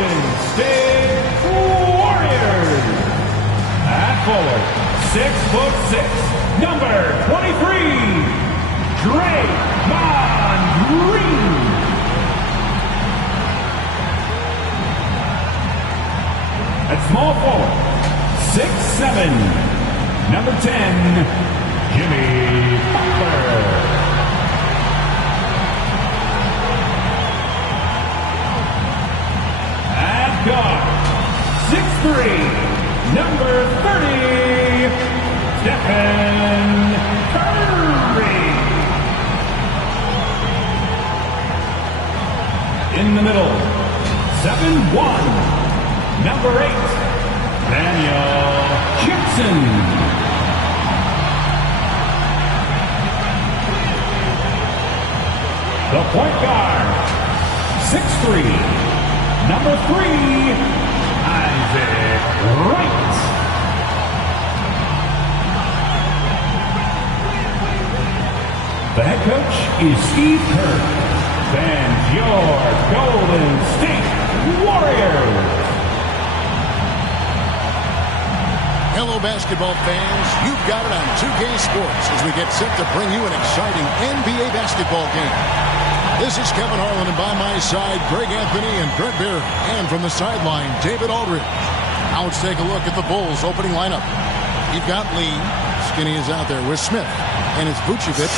Golden State Warriors. At forward, 6'6", number 23, Draymond Green. At small forward, 6'7", number 10, Jimmy Butler. At guard, 6'3", number 30, Stephen Curry. In the middle, 7'1", number 8, Daniel Gibson. The point guard, 6'3", number 3, Isaac Wright. The head coach is Steve Kerr. And your Golden State Warriors. Hello, basketball fans. You've got it on 2K Sports as we get set to bring you an exciting NBA basketball game. This is Kevin Harlan, and by my side, Greg Anthony and Brett Beer. And from the sideline, David Aldridge. Now let's take a look at the Bulls' opening lineup. You've got Lee. Skinny is out there with Smith. And it's Vucevic.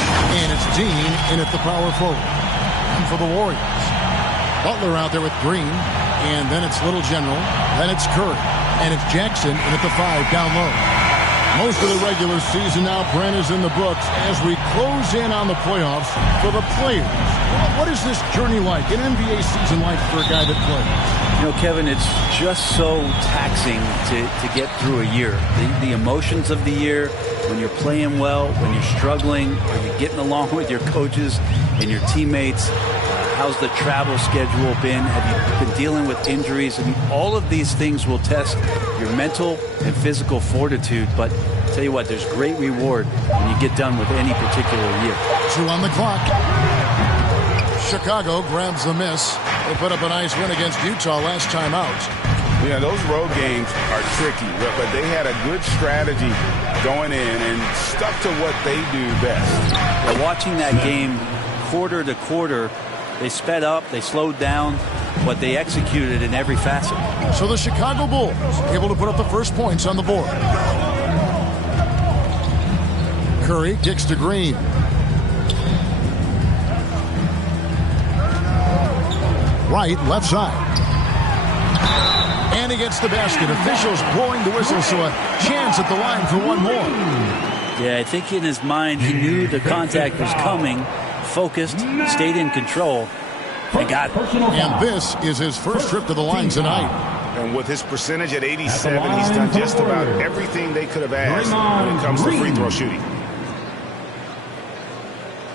And it's Dean in at the power forward. And for the Warriors, Butler out there with Green. And then it's Little General. Then it's Curry. And it's Jackson in at the 5 down low. Most of the regular season now, Brent, is in the books as we close in on the playoffs for the players. What is this journey like, an NBA season like for a guy that plays? You know, Kevin, it's just so taxing to get through a year. The emotions of the year, when you're playing well, when you're struggling, when you're getting along with your coaches and your teammates. How's the travel schedule been? Have you been dealing with injuries? I mean, all of these things will test your mental and physical fortitude. But I'll tell you what, there's great reward when you get done with any particular year. 2 on the clock. Chicago grabs the miss. They put up a nice win against Utah last time out. Yeah, those road games are tricky, but they had a good strategy going in and stuck to what they do best. Well, watching that game quarter to quarter, they sped up, they slowed down, but they executed in every facet. So the Chicago Bulls able to put up the first points on the board. Curry kicks to Green. Right, left side. And he gets the basket. Officials blowing the whistle, so a chance at the line for one more. Yeah, I think in his mind he knew the contact was coming, focused, stayed in control, and got it. And this is his first trip to the line tonight. And with his percentage at 87, he's done just about everything they could have asked when it comes to free throw shooting.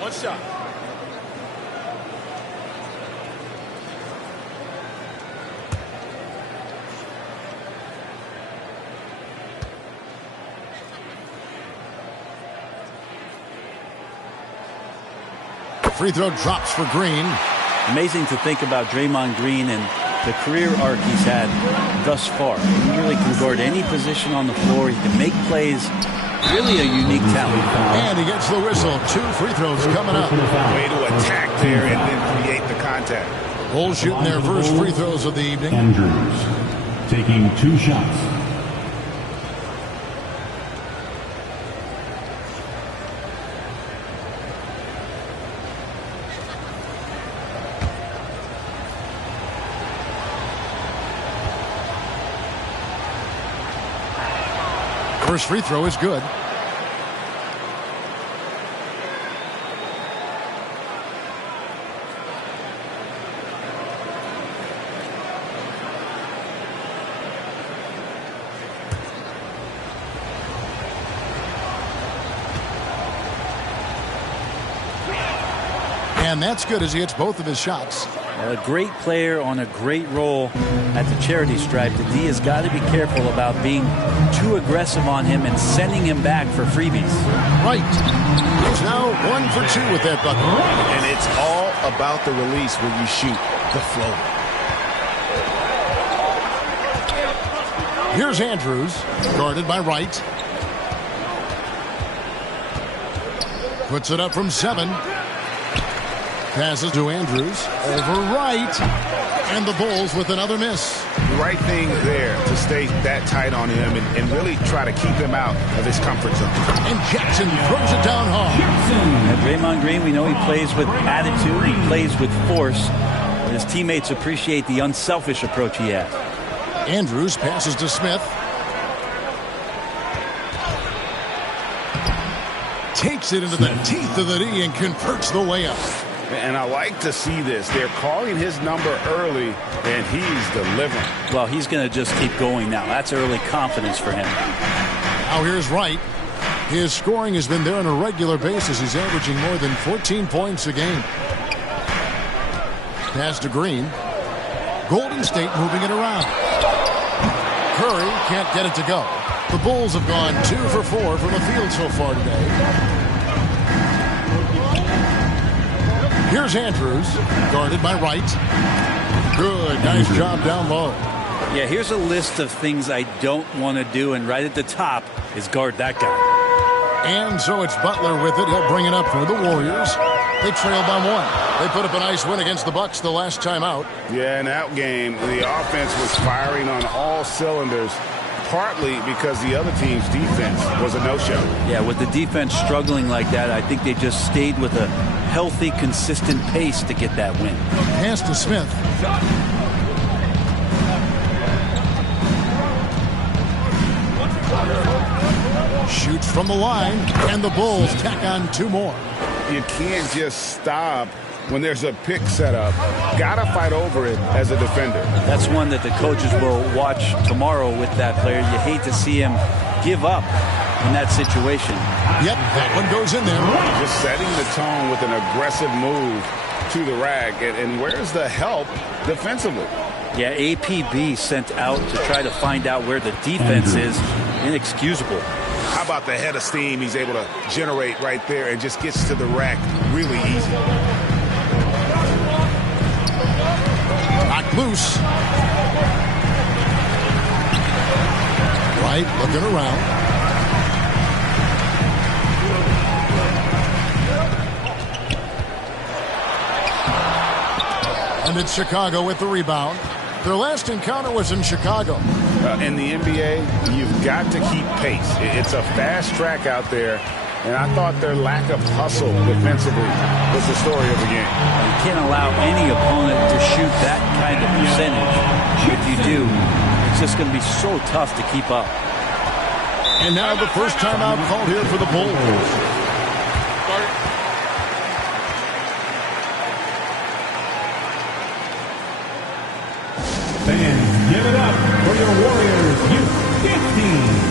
One shot. Free throw drops for Green. Amazing to think about Draymond Green and the career arc he's had thus far. He really can guard any position on the floor. He can make plays. Really a unique talent. And he gets the whistle. 2 free throws coming up. Way to attack there and then create the contact. Bulls shooting their first free throws of the evening. Andrews taking 2 shots. First free throw is good. And that's good as he hits both of his shots. A great player on a great role at the charity stripe. The D has got to be careful about being too aggressive on him and sending him back for freebies. Right. He's now 1 for 2 with that bucket. And it's all about the release when you shoot the flow. Here's Andrews, guarded by Wright. Puts it up from 7. Passes to Andrews. Over Wright. And the Bulls with another miss. The right thing there to stay that tight on him and really try to keep him out of his comfort zone. And Jackson throws it down hard. And Draymond Green, we know he plays with attitude. He plays with force. And his teammates appreciate the unselfish approach he has. Andrews passes to Smith. Takes it into the teeth of the D and converts the layup. And I like to see this. They're calling his number early, and he's delivering. Well, he's going to just keep going now. That's early confidence for him. Now here's Wright. His scoring has been there on a regular basis. He's averaging more than 14 points a game. Pass to Green. Golden State moving it around. Curry can't get it to go. The Bulls have gone 2 for 4 from the field so far today. Here's Andrews, guarded by Wright. Good, nice job down low. Yeah, here's a list of things I don't want to do, and right at the top is guard that guy. And so it's Butler with it. He'll bring it up for the Warriors. They trail by 1. They put up a nice win against the Bucks the last time out. Yeah, in that game, the offense was firing on all cylinders, partly because the other team's defense was a no-show. Yeah, with the defense struggling like that, I think they just stayed with a healthy, consistent pace to get that win. Pass to Smith. Shoots from the line, and the Bulls tack on 2 more. You can't just stop when there's a pick set up. Gotta fight over it as a defender. That's one that the coaches will watch tomorrow with that player. You hate to see him give up in that situation. Yep, that one goes in there. Just setting the tone with an aggressive move to the rack. And where's the help defensively? Yeah, APB sent out to try to find out where the defense is. Inexcusable. How about the head of steam he's able to generate right there and just gets to the rack really easy. Knocked loose. Right, looking around. And it's Chicago with the rebound. Their last encounter was in Chicago. In the NBA, you've got to keep pace. It's a fast track out there, and I thought their lack of hustle defensively was the story of the game. You can't allow any opponent to shoot that kind of percentage. If you do, it's just going to be so tough to keep up. And now the first timeout called here for the Bulls. Fans, give it up for your Warriors U15.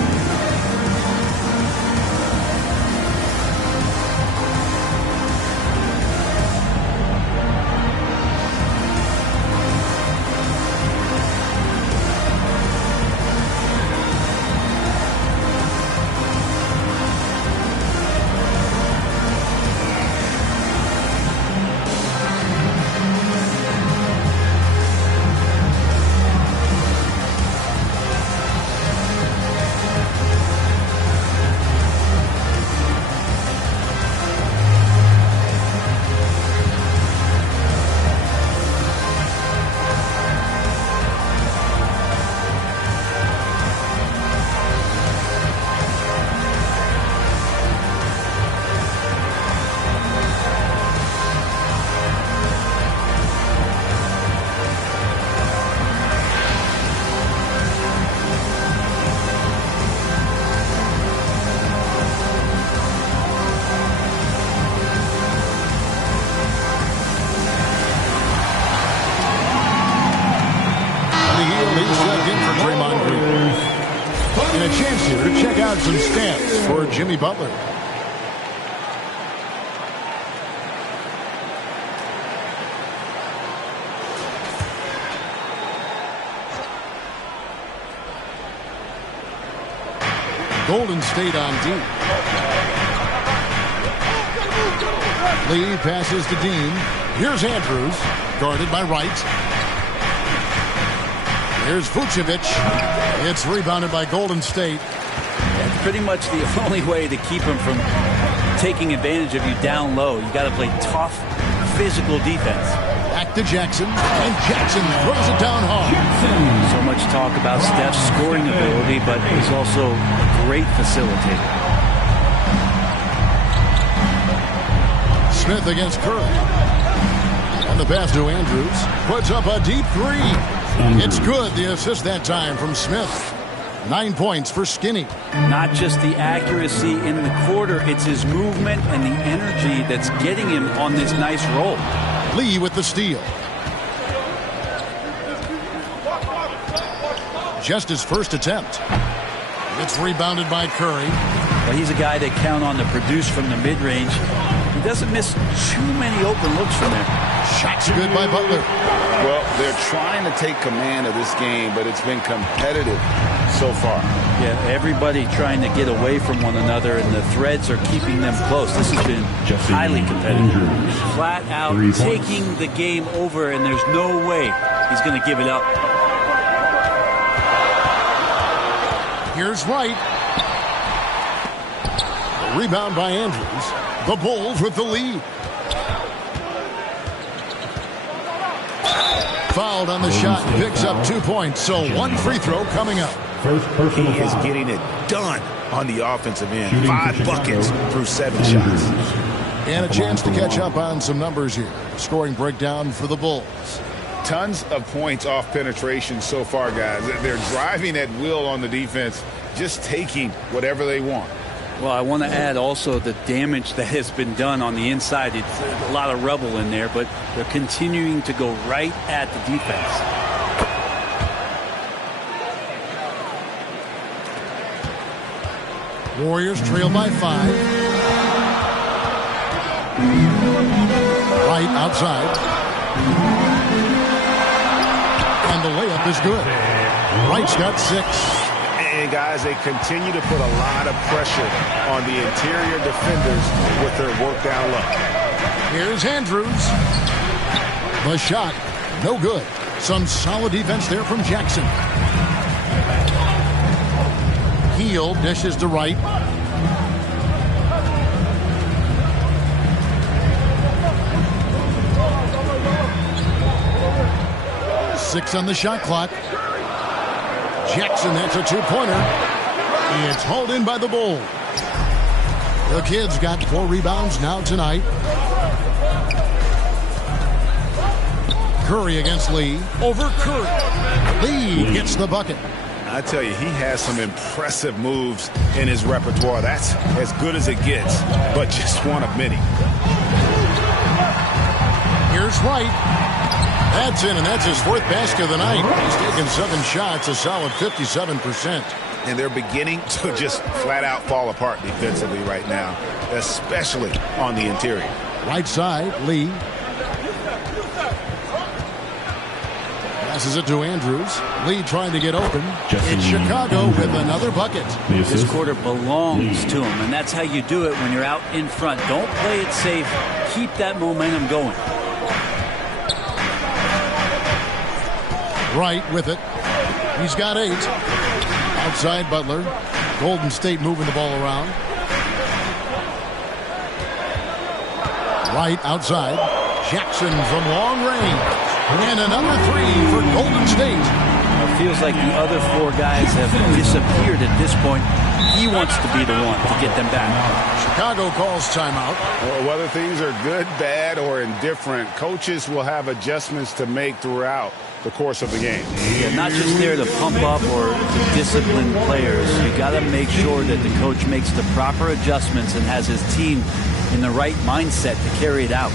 And a chance here to check out some stats for Jimmy Butler. Golden State on D. Lee passes to Dean. Here's Andrews, guarded by Wright. Here's Vucevic. It's rebounded by Golden State. That's pretty much the only way to keep them from taking advantage of you down low. You got to play tough, physical defense. Back to Jackson, and Jackson throws it down hard. So much talk about Steph's scoring ability, but he's also a great facilitator. Smith against Curry. And the pass to Andrews. Puts up a deep three. It's good. The assist that time from Smith. 9 points for Skinny. Not just the accuracy in the quarter, it's his movement and the energy that's getting him on this nice roll. Lee with the steal. Just his first attempt. It's rebounded by Curry. Well, he's a guy they count on to produce from the mid-range. He doesn't miss too many open looks from there. Shot's good by Butler. Well, they're trying to take command of this game, but it's been competitive so far. Yeah, everybody trying to get away from one another, and the threads are keeping them close. This has been highly competitive. Flat out taking the game over, and there's no way he's going to give it up. Here's Wright. The rebound by Andrews. The Bulls with the lead. Fouled on the shot, picks up 2 points, so one free throw coming up. He is getting it done on the offensive end. 5 buckets through 7 shots. And a chance to catch up on some numbers here. Scoring breakdown for the Bulls. Tons of points off penetration so far, guys. They're driving at will on the defense, just taking whatever they want. Well, I want to add also the damage that has been done on the inside. It's a lot of rubble in there, but they're continuing to go right at the defense. Warriors trail by 5. Right outside. And the layup is good. Wright's got 6. And guys, they continue to put a lot of pressure on the interior defenders with their work down low. Here's Andrews. The shot, no good. Some solid defense there from Jackson. Heel dishes to Wright. Six on the shot clock. Jackson, that's a 2-pointer. It's hauled in by the Bulls. The Kids got 4 rebounds now tonight. Curry against Lee. Over Curry. Lee gets the bucket. I tell you, he has some impressive moves in his repertoire. That's as good as it gets, but just one of many. Here's Wright. That's in, and that's his 4th basket of the night. He's taken 7 shots, a solid 57%. And they're beginning to just flat out fall apart defensively right now, especially on the interior. Right side, Lee. Passes it to Andrews. Lee trying to get open. It's Chicago with another bucket. This quarter belongs to him, and that's how you do it when you're out in front. Don't play it safe. Keep that momentum going. Wright with it. He's got 8. Outside Butler. Golden State moving the ball around. Wright outside. Jackson from long range. And another 3 for Golden State. It feels like the other 4 guys have disappeared at this point. He wants to be the one to get them back. Chicago calls timeout. Well, whether things are good, bad, or indifferent, coaches will have adjustments to make throughout the course of the game. Yeah, not just there to pump up or to discipline players. You got to make sure that the coach makes the proper adjustments and has his team in the right mindset to carry it out.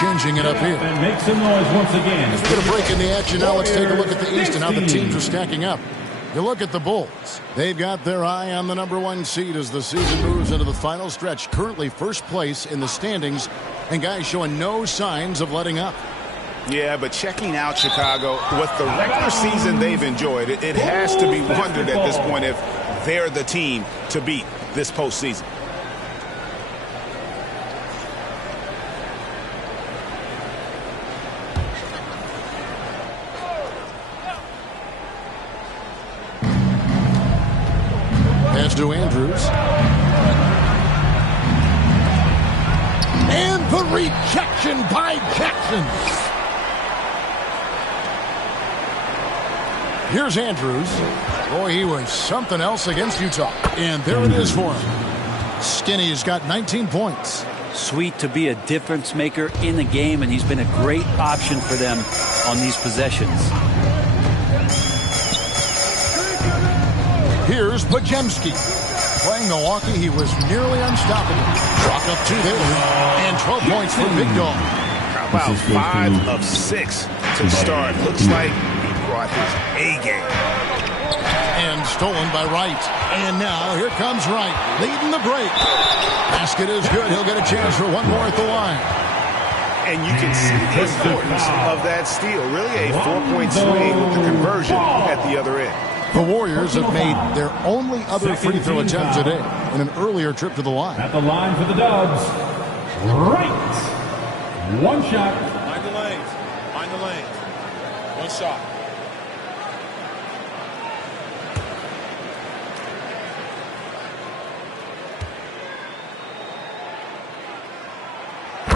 changing it up here. And make some noise once again. Let's get a break in the action. Now let's take a look at the East and how the teams are stacking up. You look at the Bulls. They've got their eye on the #1 seed as the season moves into the final stretch. Currently first place in the standings, and guys showing no signs of letting up. Yeah, but checking out Chicago, with the regular season they've enjoyed, it has to be wondered at this point if they're the team to beat this postseason. Pass to Andrews. And the rejection by Jackson. Here's Andrews. Boy, he was something else against Utah. And there it is for him. Skinny's got 19 points. Sweet to be a difference maker in the game, and he's been a great option for them on these possessions. Here's Podziemski. Playing Milwaukee, he was nearly unstoppable. Chalk up 2 there. And 12 points for Big Dog. How about 5 of 6 to start? Looks like he brought his A game. And stolen by Wright. And now here comes Wright, leading the break. Basket is good. He'll get a chance for one more at the line. And you can see the importance of that steal. Really a 4-point swing with the conversion at the other end. The Warriors have made their only other free throw attempt today in an earlier trip to the line. At the line for the Dubs, Wright. One shot. Mind the lanes. Mind the lanes. One shot.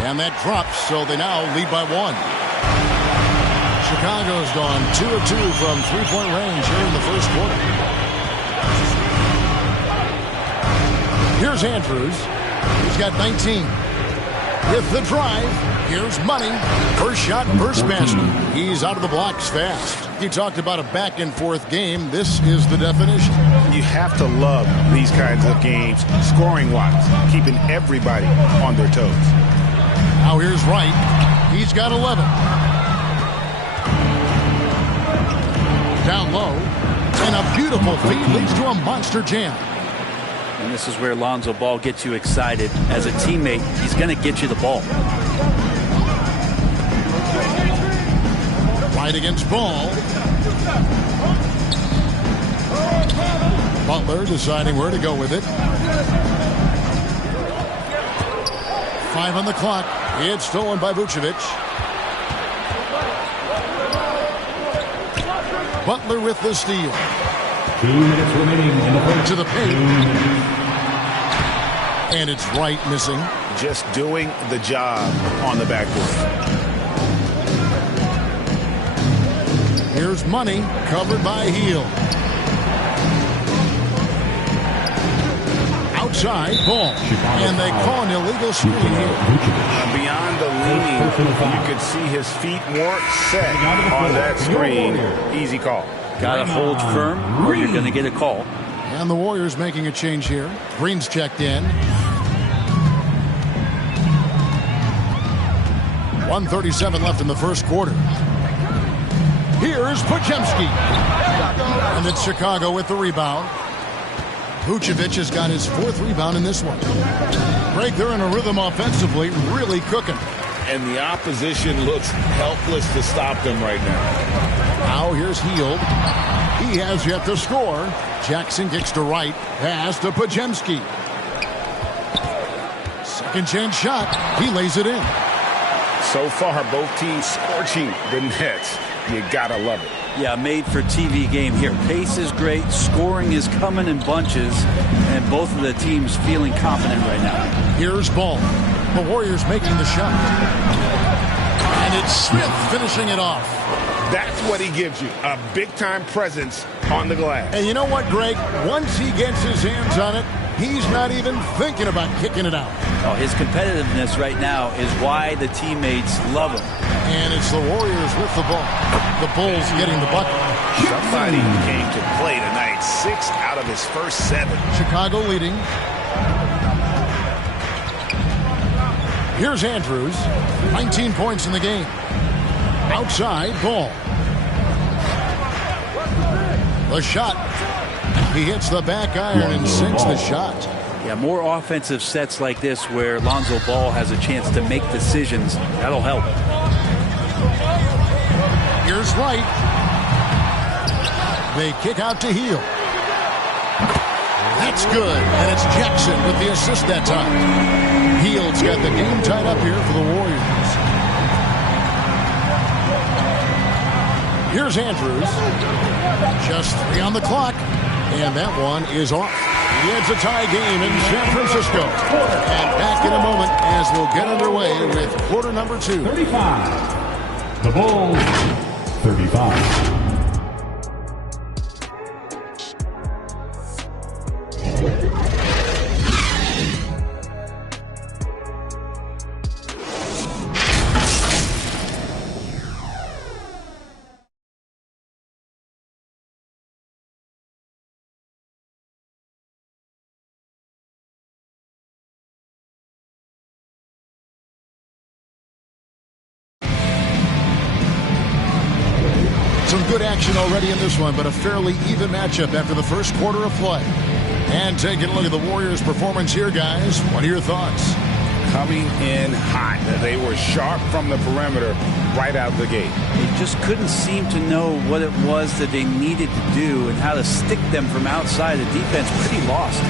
And that drops, so they now lead by 1. Chicago's gone 2 of 2 from three-point range here in the first quarter. Here's Andrews. He's got 19. With the drive, here's Money. First shot, first basket. He's out of the blocks fast. You talked about a back-and-forth game. This is the definition. You have to love these kinds of games, scoring-wise, keeping everybody on their toes. Now here's Wright. He's got 11. Down low. And a beautiful feed leads to a monster jam. And this is where Lonzo Ball gets you excited. As a teammate, he's going to get you the ball. Right against Ball. Butler deciding where to go with it. 5 on the clock. It's stolen by Vucevic. Butler with the steal. 2 minutes remaining in the first. To the paint. And it's Wright missing. Just doing the job on the backboard. Here's Money, covered by Hield. Outside, Ball. And they call an illegal screen here. Beyond the leaning, you could see his feet weren't set on that screen. Easy call. Got to hold firm or you're going to get a call. And the Warriors making a change here. Green's checked in. 1:37 left in the first quarter. Here's Podziemski. And it's Chicago with the rebound. Vucevic has got his 4th rebound in this one. Greg, they're in a rhythm offensively, really cooking. And the opposition looks helpless to stop them right now. Now here's Hield. He has yet to score. Jackson kicks to Wright. Pass to Podziemski. Second chance shot. He lays it in. So far, both teams scorching the nets. You gotta love it. Yeah, made for TV game here. Pace is great. Scoring is coming in bunches. And both of the teams feeling confident right now. Here's Ball. The Warriors making the shot. And it's Smith finishing it off. That's what he gives you, a big-time presence on the glass. And you know what, Greg? Once he gets his hands on it, he's not even thinking about kicking it out. Oh, his competitiveness right now is why the teammates love him. And it's the Warriors with the ball. The Bulls getting the bucket. Somebody came to play tonight. 6 out of his first 7. Chicago leading. Here's Andrews. 19 points in the game. Outside, ball. The shot. He hits the back iron and sinks the shot. Yeah, more offensive sets like this where Lonzo Ball has a chance to make decisions. That'll help. Here's Wright. They kick out to Hield. That's good, and it's Jackson with the assist that time. Hield's got the game tied up here for the Warriors. Here's Andrews. Just 3 on the clock, and that one is off. It's a tie game in San Francisco. And back in a moment as we'll get underway with quarter number 2. 35. The Bulls, 35. Some good action already in this one, but a fairly even matchup after the first quarter of play. And taking a look at the Warriors' performance here, guys. What are your thoughts? Coming in hot. They were sharp from the perimeter right out the gate. They just couldn't seem to know what it was that they needed to do and how to stick them from outside. The defense pretty lost.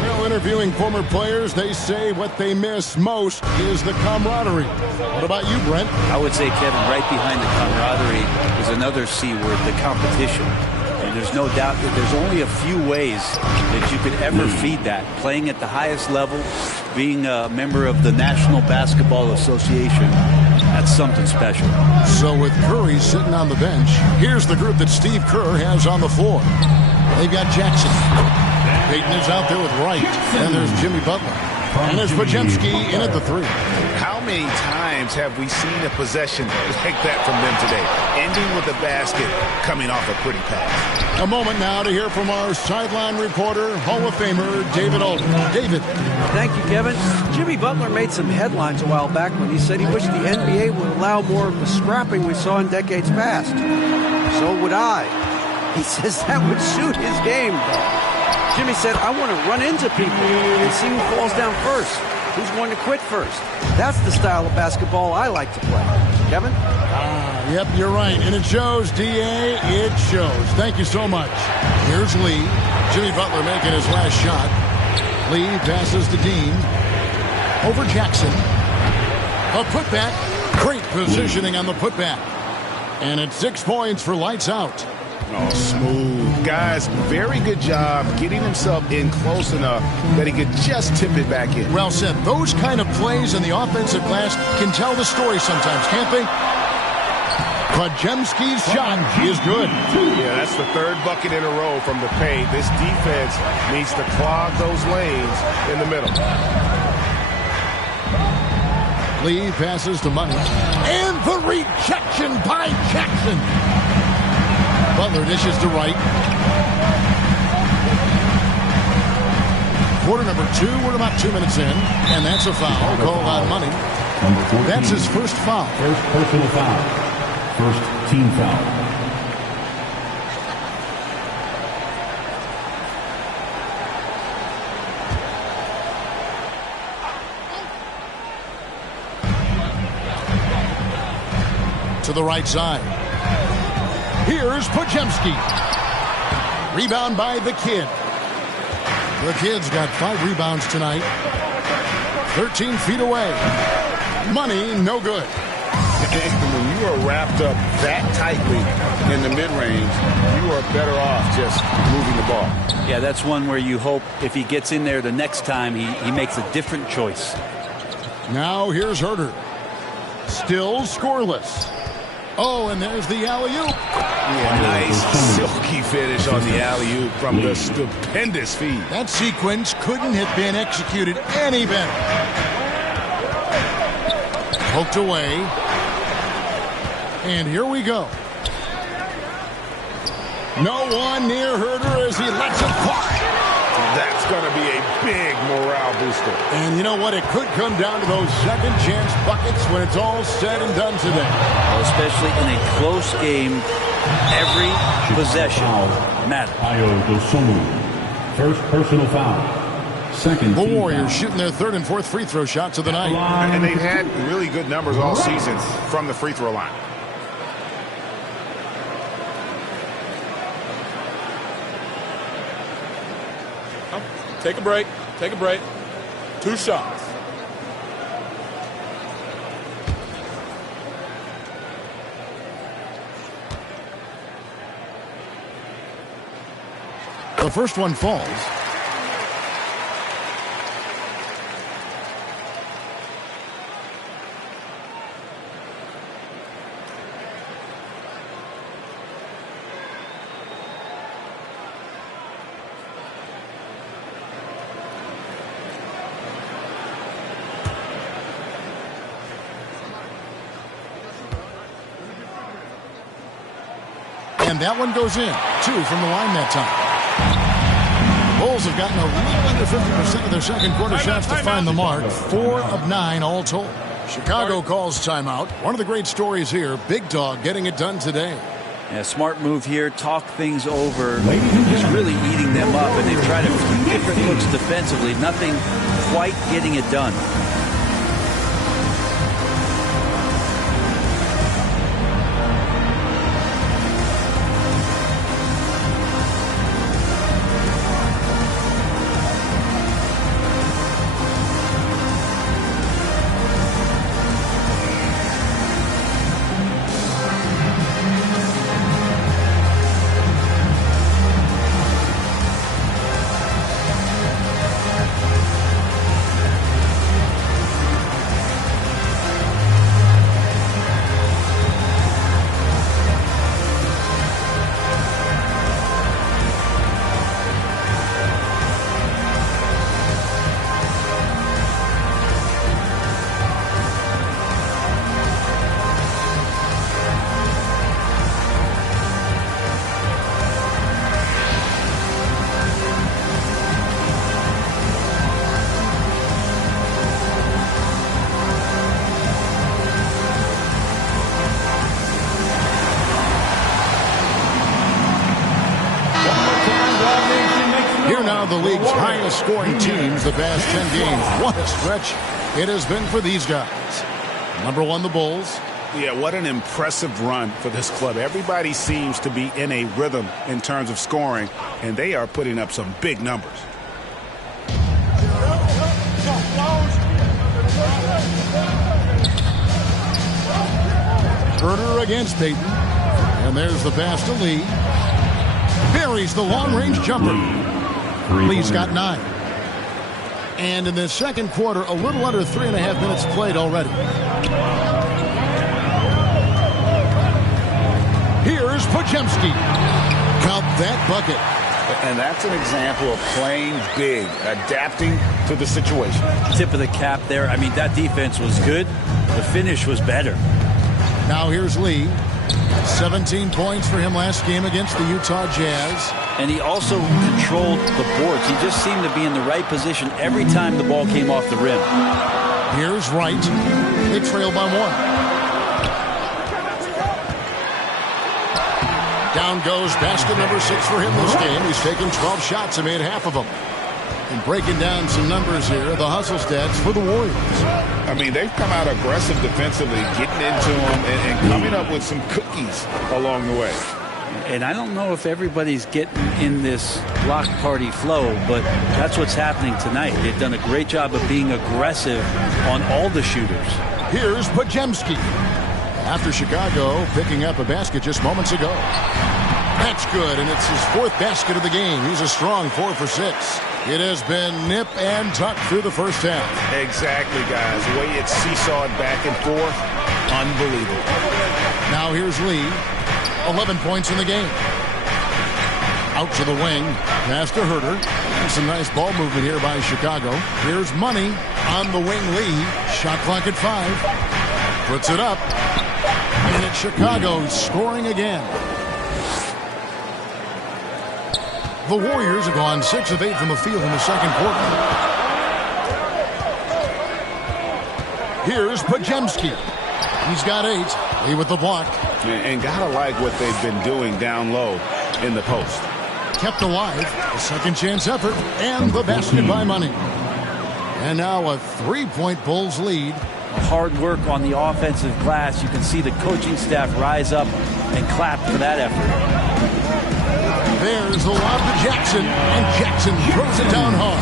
Well, interviewing former players, they say what they miss most is the camaraderie. What about you, Brent? I would say, Kevin, right behind the camaraderie is another C word, the competition. And there's no doubt that there's only a few ways that you could ever feed that. Playing at the highest level, being a member of the National Basketball Association, that's something special. So with Curry sitting on the bench, here's the group that Steve Kerr has on the floor. They've got Jackson. Payton is out there with Wright. And there's Jimmy Butler. And there's Podziemski in at the 3. How many times have we seen a possession like that from them today? Ending with a basket, coming off a pretty pass. A moment now to hear from our sideline reporter, Hall of Famer David Aldridge. David. Thank you, Kevin. Jimmy Butler made some headlines a while back when he said he wished the NBA would allow more of the scrapping we saw in decades past. So would I. He says that would suit his game, though. Jimmy said, I want to run into people and see who falls down first. Who's going to quit first? That's the style of basketball I like to play. Kevin? Yep, you're right. And it shows, D.A. It shows. Thank you so much. Here's Lee. Jimmy Butler making his last shot. Lee passes to Dean. Over Jackson. A putback. Great positioning on the putback. And it's 6 points for lights out. Oh, smooth. Guys, very good job getting himself in close enough that he could just tip it back in. Well said. Those kind of plays in the offensive glass can tell the story sometimes, can't they? Podziemski's shot is good. Yeah, that's the 3rd bucket in a row from the paint. This defense needs to clog those lanes in the middle. Lee passes to Money. And the rejection by Jackson. Butler dishes to Wright. Quarter number 2. We're about 2 minutes in. And that's a foul called on Money. That's his first foul. First personal foul. First team foul. To the right side. Here's Podziemski. Rebound by the Kid. The Kid's got 5 rebounds tonight. 13 feet away. Money, no good. When you are wrapped up that tightly in the mid-range, you are better off just moving the ball. Yeah, that's one where you hope if he gets in there the next time, he makes a different choice. Now here's Herter. Still scoreless. Oh, and there's the alley-oop. Yeah, nice silky finish on the alley-oop from the stupendous feed. That sequence couldn't have been executed any better. Poked away. And here we go. No one near Herter as he lets it fly. That's That's going to be a big morale booster. And you know what? It could come down to those second chance buckets when it's all said and done today. Well, especially in a close game, every possession matters. Ayo Dosunmu, first personal foul. Second. The Warriors shooting their third and fourth free throw shots of the night. And they've had really good numbers all season from the free throw line. Take a break. Take a break. 2 shots. The first one falls. And that one goes in. 2 from the line that time. Bulls have gotten a little under 50% of their second quarter shots to find the mark. 4 of 9 all told. Chicago calls timeout. One of the great stories here, Big Dog getting it done today. Yeah, smart move here. Talk things over. Just really eating them up, and they've tried a few different looks defensively. Nothing quite getting it done. The league's highest scoring teams the past 10 games. What a stretch it has been for these guys. Number 1, the Bulls. Yeah, what an impressive run for this club. Everybody seems to be in a rhythm in terms of scoring, and they are putting up some big numbers. Herter against Payton. And there's the pass to Lee. Buries the long-range jumper. Lee's got 9. And in the second quarter, a little under 3.5 minutes played already. Here's Podziemski. Count that bucket. And that's an example of playing big, adapting to the situation. Tip of the cap there. I mean, that defense was good. The finish was better. Now here's Lee. 17 points for him last game against the Utah Jazz. And he also controlled the boards. He just seemed to be in the right position every time the ball came off the rim. Here's Wright. They trail by 1. Down goes basket number 6 for him this game. He's taken 12 shots and made half of them. And breaking down some numbers here, the hustle stats for the Warriors. I mean, they've come out aggressive defensively, getting into them and coming up with some cookies along the way. And I don't know if everybody's getting in this block party flow, but that's what's happening tonight. They've done a great job of being aggressive on all the shooters. Here's Podziemski. After Chicago picking up a basket just moments ago. That's good, and it's his 4th basket of the game. He's a strong 4 for 6. It has been nip and tuck through the first half. Exactly, guys. The way it's seesawed back and forth, unbelievable. Now here's Lee. 11 points in the game. Out to the wing. Pass to Herter. And some nice ball movement here by Chicago. Here's Money on the wing. Lee. Shot clock at 5. Puts it up. And it's Chicago scoring again. The Warriors have gone 6 of 8 from the field in the second quarter. Here's Podziemski. He's got 8. Lee with the block. And gotta like what they've been doing down low in the post. Kept alive. A second chance effort. And the basket by Money. And now a 3-point Bulls lead. Hard work on the offensive glass. You can see the coaching staff rise up and clap for that effort. There's the lob to Jackson. And Jackson throws it down hard.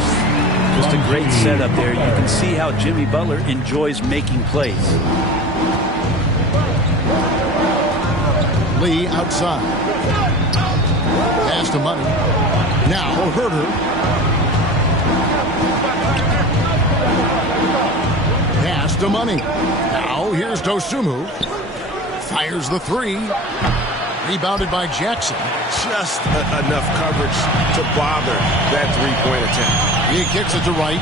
Just a great setup there. You can see how Jimmy Butler enjoys making plays. Lee outside. Pass to Money. Now Herter. Pass to Money. Now here's Dosunmu. Fires the 3. Rebounded by Jackson. Just enough coverage to bother that three-point attempt. He kicks it to Wright.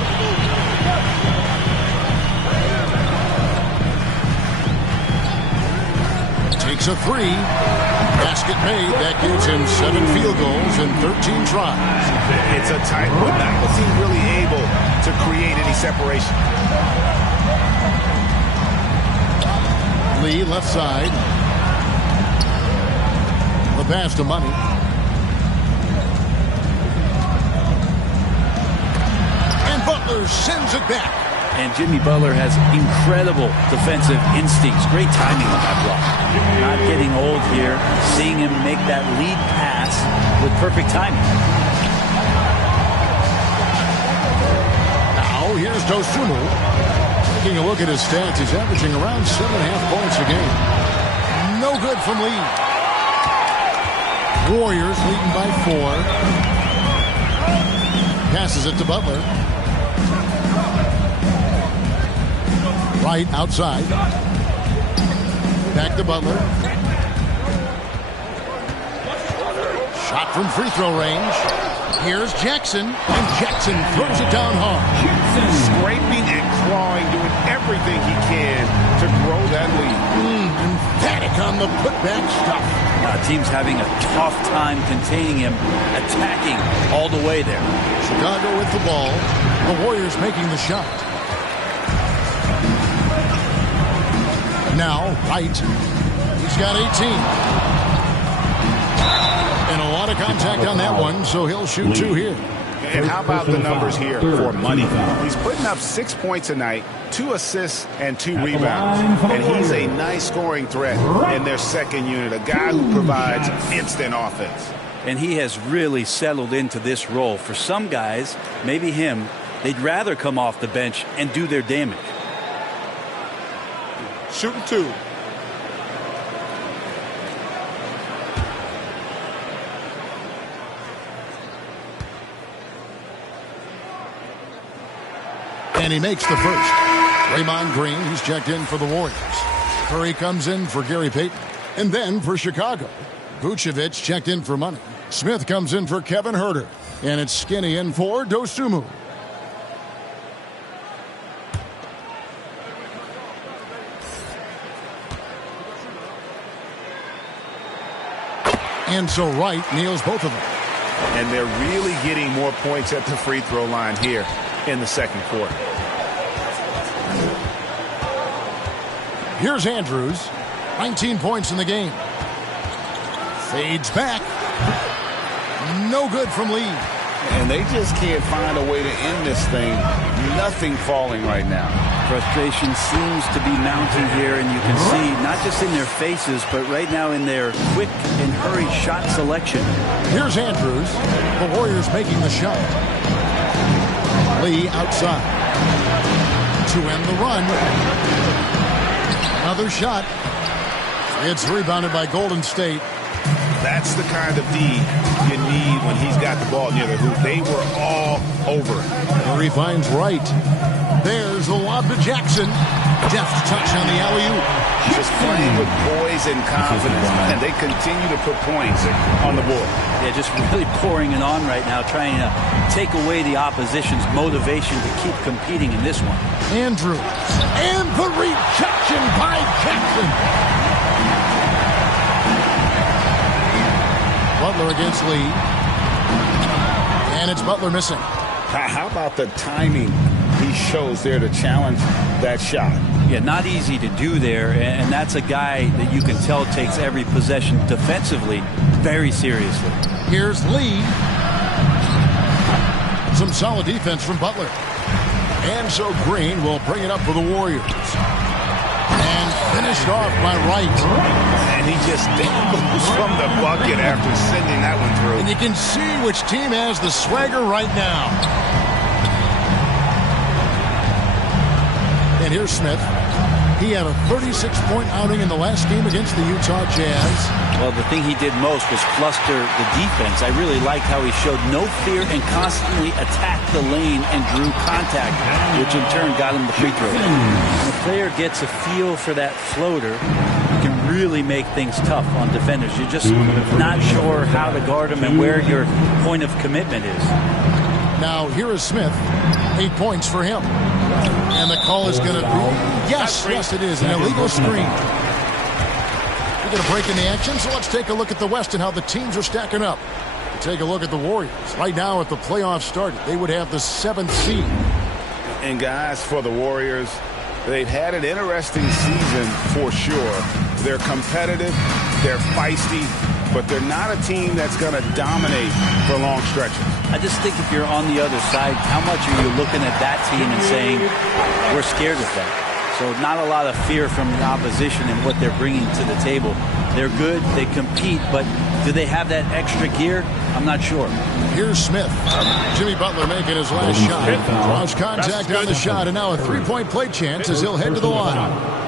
Takes a 3. Basket made. That gives him 7 field goals and 13 tries. It's a tight one. Not was he really able to create any separation. Lee left side. The pass to Money. And Butler sends it back. And Jimmy Butler has incredible defensive instincts. Great timing on that block. Not getting old here. Seeing him make that lead pass with perfect timing. Now here's Dosunmu. Taking a look at his stats, he's averaging around 7.5 points a game. No good from Lee. Warriors leading by 4. Passes it to Butler. Right outside. Back to Butler. Shot from free throw range. Here's Jackson. And Jackson throws it down hard. Scraping and clawing, doing everything he can to grow that lead. Emphatic on the putback stuff. Team's having a tough time containing him, attacking all the way there. Chicago with the ball. The Warriors making the shot. Now, Wright. He's got 18. And a lot of contact on that one, so he'll shoot 2 here. And how about the numbers here for Money? He's putting up 6 points a night, 2 assists, and 2 rebounds. And he's a nice scoring threat in their second unit, a guy who provides instant offense. And he has really settled into this role. For some guys, maybe him, they'd rather come off the bench and do their damage. Shooting 2. And he makes the first. Draymond Green, he's checked in for the Warriors. Curry comes in for Gary Payton. And then for Chicago, Vucevic checked in for Money. Smith comes in for Kevin Herter. And it's Skinny in for Dosunmu. And so Wright nails both of them. And they're really getting more points at the free throw line here in the second quarter. Here's Andrews. 19 points in the game. Fades back. No good from Lee. And they just can't find a way to end this thing. Nothing falling right now. Frustration seems to be mounting here, and you can see not just in their faces, but right now in their quick and hurried shot selection. Here's Andrews. The Warriors making the shot. Lee outside. To end the run. Another shot. It's rebounded by Golden State. That's the kind of D you need when he's got the ball near the hoop. They were all over it. Murray finds Wright. There's the lob to Jackson. Deft touch on the alley-oop. Just playing with poise and confidence, and they continue to put points on the board. Yeah, just really pouring it on right now, trying to take away the opposition's motivation to keep competing in this one. Andrews. And the rejection by Jackson. Butler against Lee. And it's Butler missing. How about the timing he shows there to challenge that shot? Yeah, not easy to do there, and that's a guy that you can tell takes every possession defensively very seriously. Here's Lee. Some solid defense from Butler. And so Green will bring it up for the Warriors. And finished off by Wright. And he just moves from the bucket after sending that one through. And you can see which team has the swagger right now. And here's Smith. He had a 36-point outing in the last game against the Utah Jazz. Well, the thing he did most was fluster the defense. I really liked how he showed no fear and constantly attacked the lane and drew contact, which in turn got him the free throw. When a player gets a feel for that floater, you can really make things tough on defenders. You're just not sure how to guard them and where your point of commitment is. Now, here is Smith. 8 points for him. And the call is going to be, yes, it is, an illegal screen. We're going to break in the action, so let's take a look at the West and how the teams are stacking up. Take a look at the Warriors. Right now, if the playoffs started, they would have the 7th seed. And guys, for the Warriors, they've had an interesting season for sure. They're competitive, they're feisty, but they're not a team that's going to dominate for long stretches. I just think if you're on the other side, how much are you looking at that team and saying, we're scared of them? So not a lot of fear from the opposition and what they're bringing to the table. They're good, they compete, but do they have that extra gear? I'm not sure. Here's Smith. Jimmy Butler making his last shot. Draws contact on the shot, and now a three-point play chance as he'll head to the line.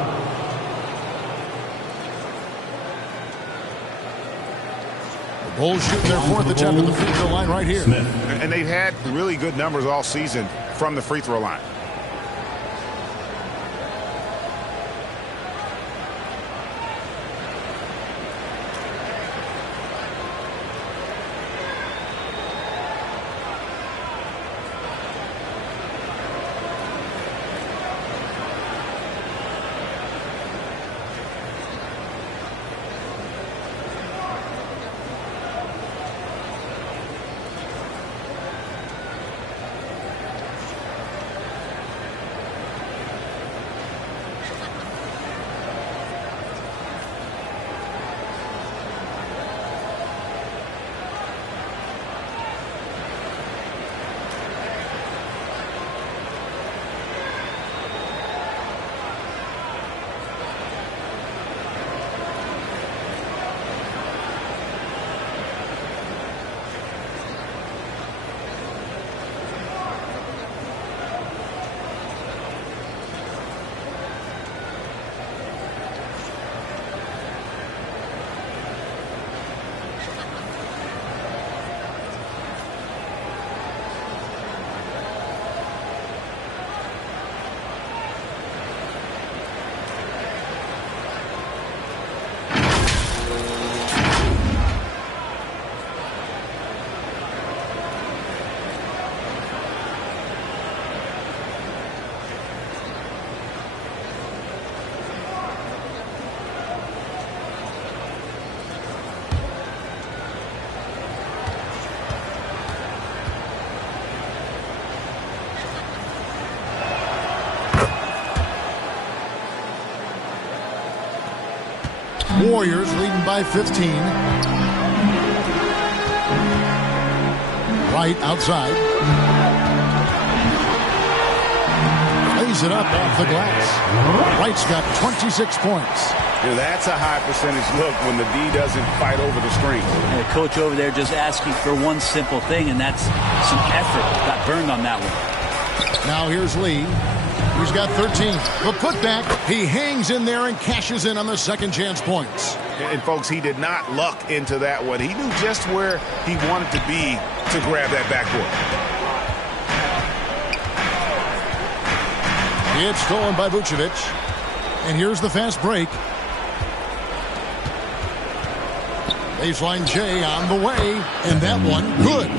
Bulls shooting their 4th attempt at the free throw line right here. And they've had really good numbers all season from the free throw line. Warriors leading by 15. Wright outside. Lays it up off the glass. Wright's got 26 points. Yeah, that's a high percentage look when the D doesn't fight over the screen. And the coach over there just asking for one simple thing, and that's some effort. Got burned on that one. Now here's Lee. He's got 13. The putback, he hangs in there and cashes in on the second chance points. And folks, he did not luck into that one. He knew just where he wanted to be to grab that backboard. It's stolen by Vucevic. And here's the fast break. Baseline J on the way. And that one, good.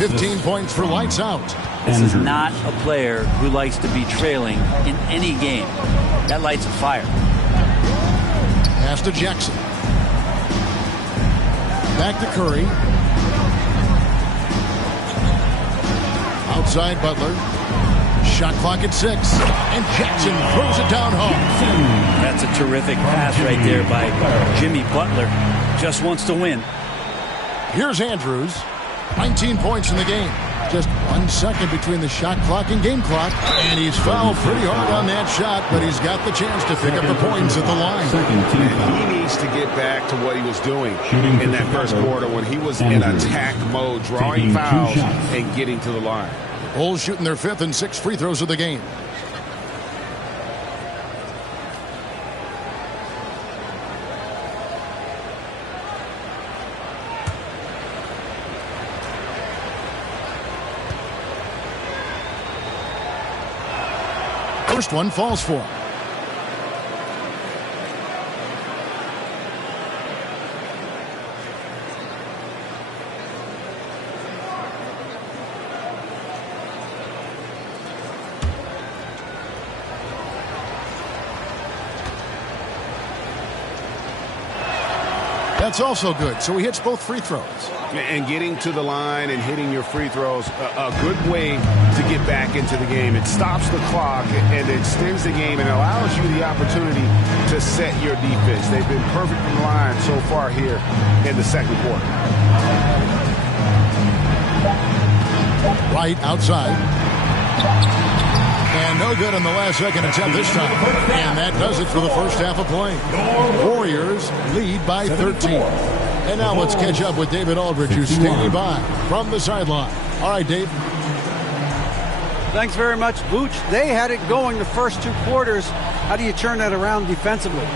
15 points for lights out. This is not a player who likes to be trailing in any game. That lights a fire. Pass to Jackson. Back to Curry. Outside Butler. Shot clock at 6. And Jackson throws it down home. That's a terrific pass right there by Jimmy Butler. Just wants to win. Here's Andrews. 19 points in the game. Just 1 second between the shot clock and game clock. And he's fouled pretty hard on that shot, but he's got the chance to pick up the points at the line. He needs to get back to what he was doing in that first quarter when he was in attack mode, drawing fouls and getting to the line. Bulls shooting their 5th and 6th free throws of the game. First one falls for him. That's also good. So he hits both free throws. And getting to the line and hitting your free throws, a good way to get back into the game. It stops the clock and extends the game and allows you the opportunity to set your defense. They've been perfect from the line so far here in the second quarter. Right outside. And no good on the last second attempt this time. And that does it for the first half of play. Warriors lead by 13. And now let's catch up with David Aldridge, who's standing by from the sideline. All right, Dave. Thanks very much, Vooch. They had it going the first 2 quarters. How do you turn that around defensively?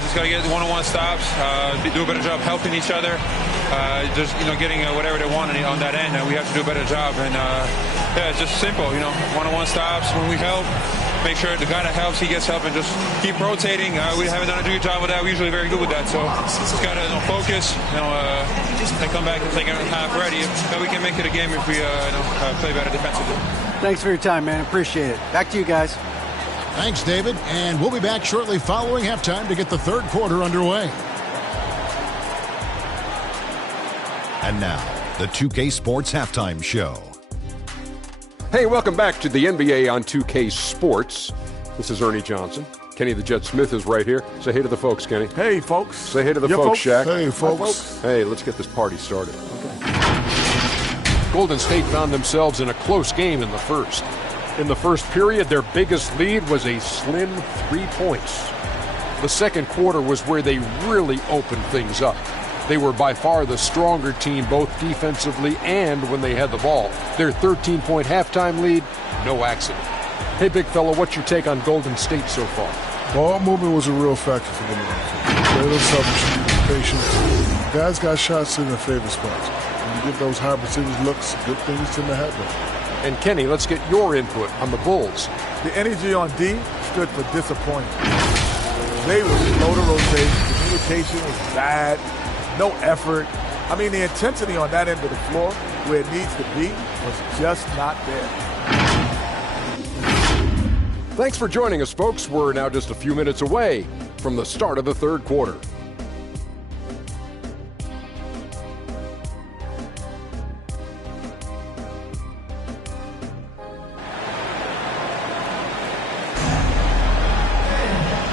Just got to get one-on-one stops, do a better job helping each other, just getting whatever they want on that end. We have to do a better job, and yeah, it's just simple. One-on-one stops when we help. Make sure the guy that helps, he gets help, and just keep rotating. We haven't done a good job with that. We're usually very good with that, so just got to focus. And come back in the second half ready. We can make it a game if we play better defensively. Thanks for your time, man. Appreciate it. Back to you guys. Thanks, David. And we'll be back shortly following halftime to get the third quarter underway. And now, the 2K Sports Halftime Show. Hey, welcome back to the NBA on 2K Sports. This is Ernie Johnson. Kenny the Jet Smith is right here. Say hey to the folks, Kenny. Hey, folks. Say hey to the folks, Shaq. Hey, folks. Hey, let's get this party started. Okay. Golden State found themselves in a close game in the first. In the first period, their biggest lead was a slim 3 points. The second quarter was where they really opened things up. They were by far the stronger team, both defensively and when they had the ball. Their 13-point halftime lead, no accident. Hey, big fella, what's your take on Golden State so far? Ball movement was a real factor for them. A little selfish, patient. Guys got shots in their favorite spots. When you get those high percentage looks, good things tend to happen. And Kenny, let's get your input on the Bulls. The energy on D stood for disappointment. They were slow to rotate. Communication was bad. No effort. I mean, the intensity on that end of the floor, where it needs to be, was just not there. Thanks for joining us, folks. We're now just a few minutes away from the start of the third quarter.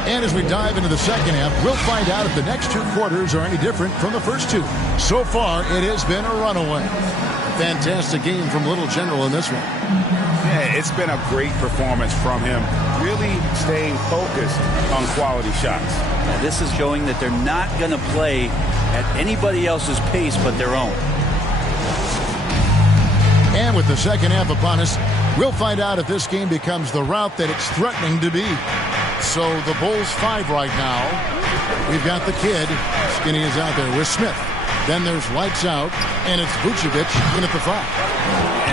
And as we dive into the second half, we'll find out if the next 2 quarters are any different from the first 2. So far, it has been a runaway. Fantastic game from Little General in this one. Yeah, it's been a great performance from him. Really staying focused on quality shots. Now, this is showing that they're not going to play at anybody else's pace but their own. And with the second half upon us, we'll find out if this game becomes the route that it's threatening to be. So the Bulls 5 right now. We've got the kid. Skinny is out there with Smith. Then there's lights out, and it's Vucevic in at the 5.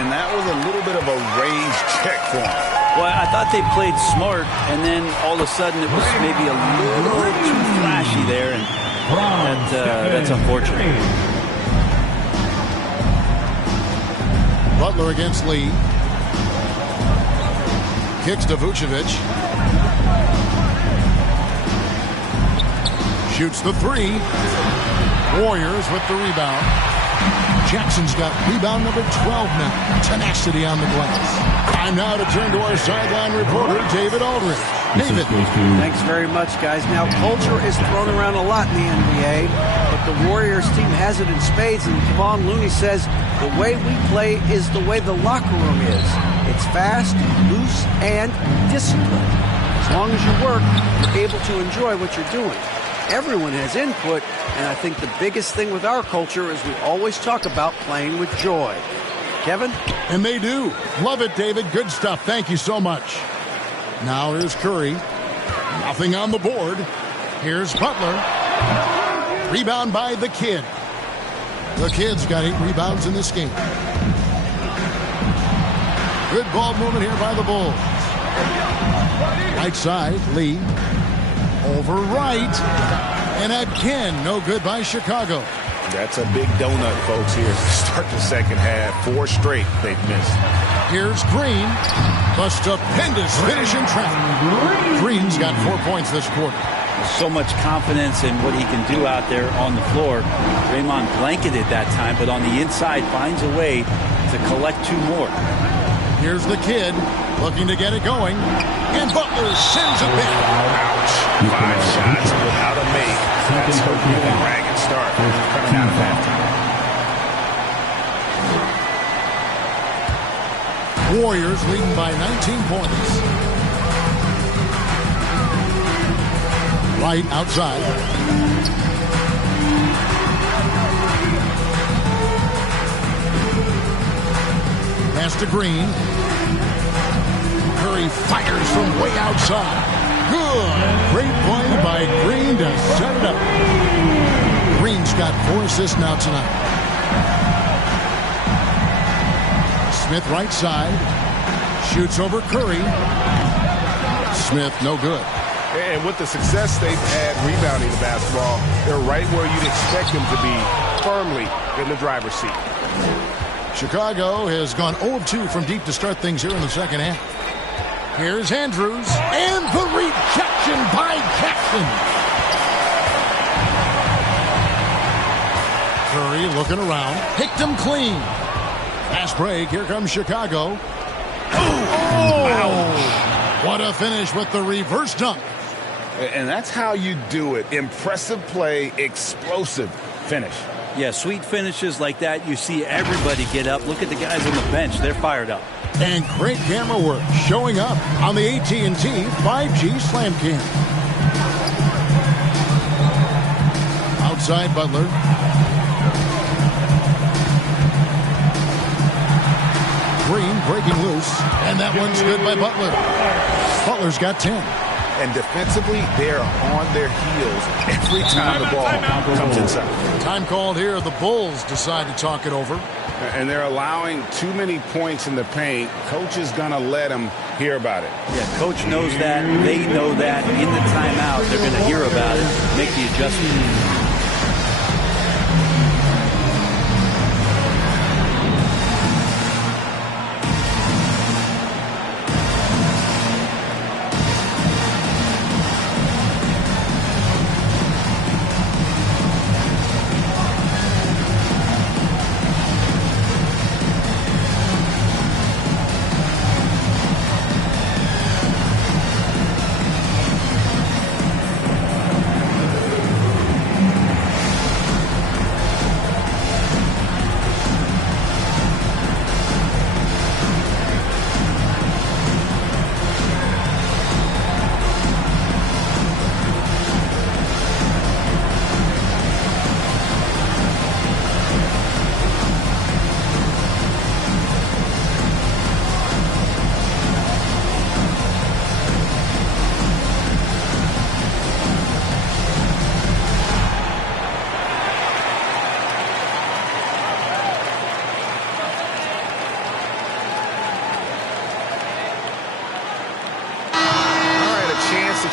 And that was a little bit of a range check for him. Well, I thought they played smart, and then all of a sudden it was maybe a little too flashy there, and that's unfortunate. Butler against Lee. Kicks to Vucevic. Shoots the 3. Warriors with the rebound. Jackson's got rebound number 12 now. Tenacity on the glass. Time now to turn to our sideline reporter, David Aldridge. David. Thanks very much, guys. Now, culture is thrown around a lot in the NBA, but the Warriors team has it in spades, and Kevon Looney says the way we play is the way the locker room is. It's fast, loose, and disciplined. As long as you work, you're able to enjoy what you're doing. Everyone has input, and I think the biggest thing with our culture is we always talk about playing with joy. Kevin? And they do. Love it, David. Good stuff. Thank you so much. Now here's Curry. Nothing on the board. Here's Butler. Rebound by the Kid. The Kid's got 8 rebounds in this game. Good ball movement here by the Bulls. Right side, Lee. Over right. And again, no good by Chicago. That's a big donut, folks, here. Start the second half. 4 straight they've missed. Here's Green. A stupendous finish in traffic. Green's got 4 points this quarter. So much confidence in what he can do out there on the floor. Draymond blanketed that time, but on the inside finds a way to collect 2 more. Here's the Kid looking to get it going. And Butler sends it back. Ouch. 5 shots without a make. That's a really ragged start coming out of halftime. Warriors leading by 19 points. Right outside. Pass to Green. Curry fires from way outside. Good. Great play by Green to set it up. Green's got 4 assists now tonight. Smith right side. Shoots over Curry. Smith no good. And with the success they've had rebounding the basketball, they're right where you'd expect them to be, firmly in the driver's seat. Chicago has gone 0-2 from deep to start things here in the second half. Here's Andrews. And the rejection by Jackson. Curry looking around. Picked him clean. Fast break. Here comes Chicago. Oh! What a finish with the reverse dunk. And that's how you do it. Impressive play, explosive finish. Yeah, sweet finishes like that, you see everybody get up. Look at the guys on the bench. They're fired up. And great camera work showing up on the AT&T 5G Slam Cam. Outside Butler. Green breaking loose. And that one's good by Butler. Butler's got 10. And defensively, they're on their heels every time the ball comes inside. Time called here. The Bulls decide to talk it over. And they're allowing too many points in the paint. Coach is going to let them hear about it. Yeah, coach knows that. They know that. In the timeout, they're going to hear about it, make the adjustment.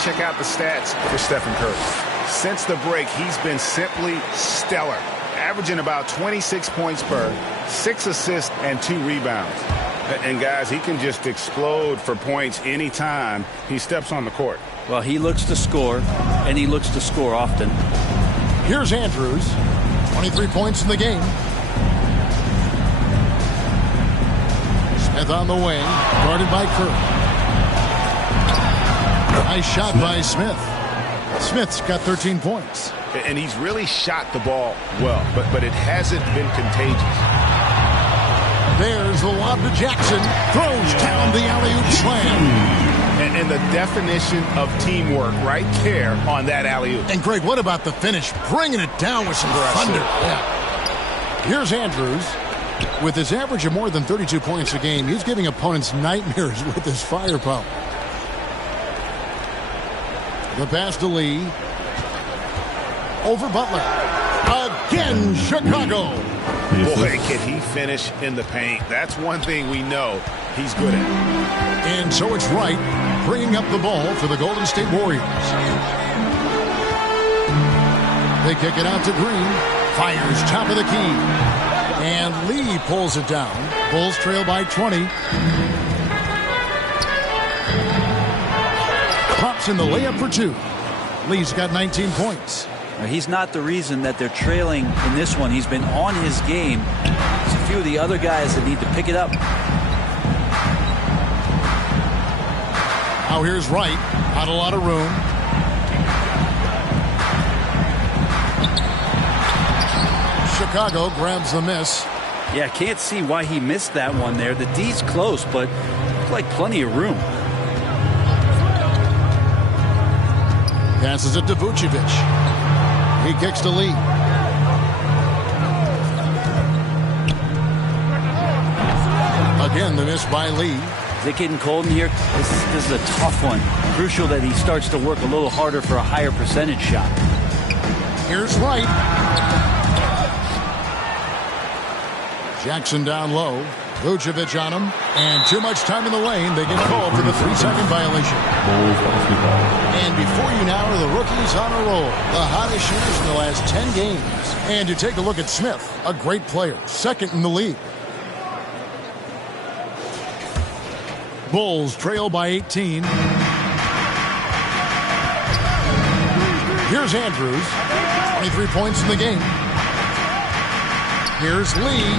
Check out the stats for Stephen Curry. Since the break, he's been simply stellar, averaging about 26 points per, 6 assists, and 2 rebounds. And guys, he can just explode for points anytime he steps on the court. Well, he looks to score, and he looks to score often. Here's Andrews. 23 points in the game. Smith on the wing, guarded by Curry. Nice shot by Smith. Smith's got 13 points. And he's really shot the ball well, but it hasn't been contagious. There's the lob to Jackson. Throws down the alley-oop slam. And the definition of teamwork right there on that alley-oop. And, Greg, what about the finish? Bringing it down with some thunder. Yeah. Here's Andrews. With his average of more than 32 points a game, he's giving opponents nightmares with his firepower. The pass to Lee. Over Butler. Again, Chicago. Boy, can he finish in the paint. That's one thing we know he's good at. And so it's Wright bringing up the ball for the Golden State Warriors. They kick it out to Green. Fires top of the key. And Lee pulls it down. Bulls trail by 20. Pops in the layup for 2. Lee's got 19 points. He's not the reason that they're trailing in this one. He's been on his game. There's a few of the other guys that need to pick it up. Now here's Wright. Not a lot of room. Chicago grabs the miss. Yeah, can't see why he missed that one there. The D's close, but looks like plenty of room. Passes it to Vucevic. He kicks to Lee. Again, the miss by Lee. Is it getting cold in here? This is a tough one. Crucial that he starts to work a little harder for a higher percentage shot. Here's Wright. Jackson down low. Vucevic on him. And too much time in the lane. They get called for the 3-second violation. And before you now are the rookies on a roll. The hottest shooters in the last 10 games. And you take a look at Smith, a great player. Second in the league. Bulls trail by 18. Here's Andrews. 23 points in the game. Here's Lee.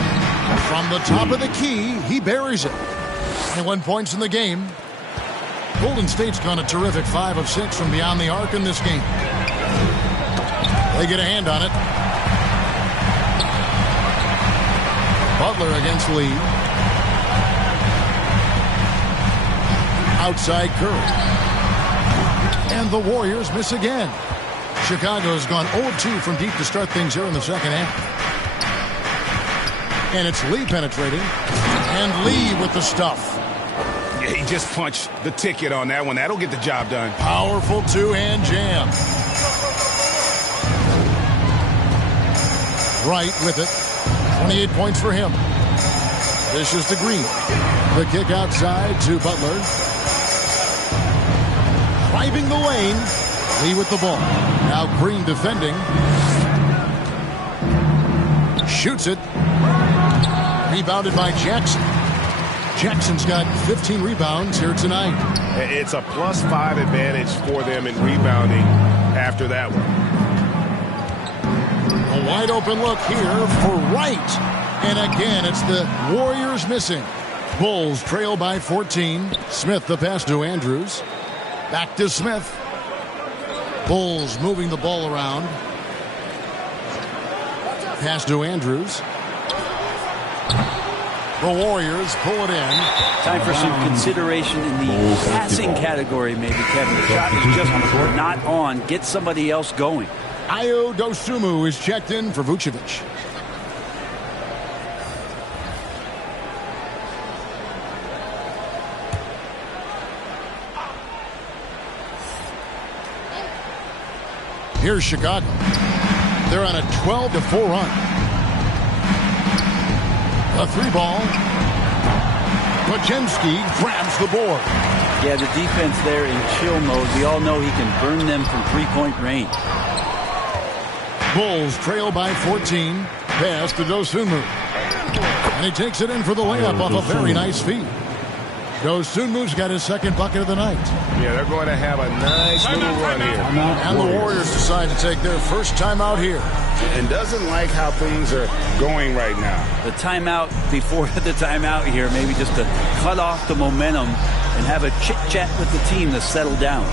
From the top of the key, he buries it. 21 points in the game. Golden State's gone a terrific 5 of 6 from beyond the arc in this game. They get a hand on it. Butler against Lee. Outside Curry. And the Warriors miss again. Chicago's gone 0-2 from deep to start things here in the second half. And it's Lee penetrating. And Lee with the stuff. Yeah, he just punched the ticket on that one. That'll get the job done. Powerful two-hand jam. Wright with it. 28 points for him. This is to Green. The kick outside to Butler. Driving the lane. Lee with the ball. Now Green defending. Shoots it. Rebounded by Jackson. Jackson's got 15 rebounds here tonight. It's a +5 advantage for them in rebounding after that one. A wide open look here for Wright. And again, it's the Warriors missing. Bulls trail by 14. Smith the pass to Andrews. Back to Smith. Bulls moving the ball around. Pass to Andrews. The Warriors pull it in. Time for some consideration in the passing category, maybe, Kevin. The shot is just not on. Get somebody else going. Ayo Dosunmu is checked in for Vucevic. Here's Chicago. They're on a 12-4 run. A 3-ball. Podziemski grabs the board. Yeah, the defense there in chill mode. We all know he can burn them from three-point range. Bulls trail by 14. Pass to Dosunmu. And he takes it in for the layup off a very nice feed. So Sunmu's got his second bucket of the night. Yeah, they're going to have a nice little run here. And the Warriors decide to take their first timeout here. And doesn't like how things are going right now. The timeout before the timeout here, maybe just to cut off the momentum and have a chit-chat with the team to settle down.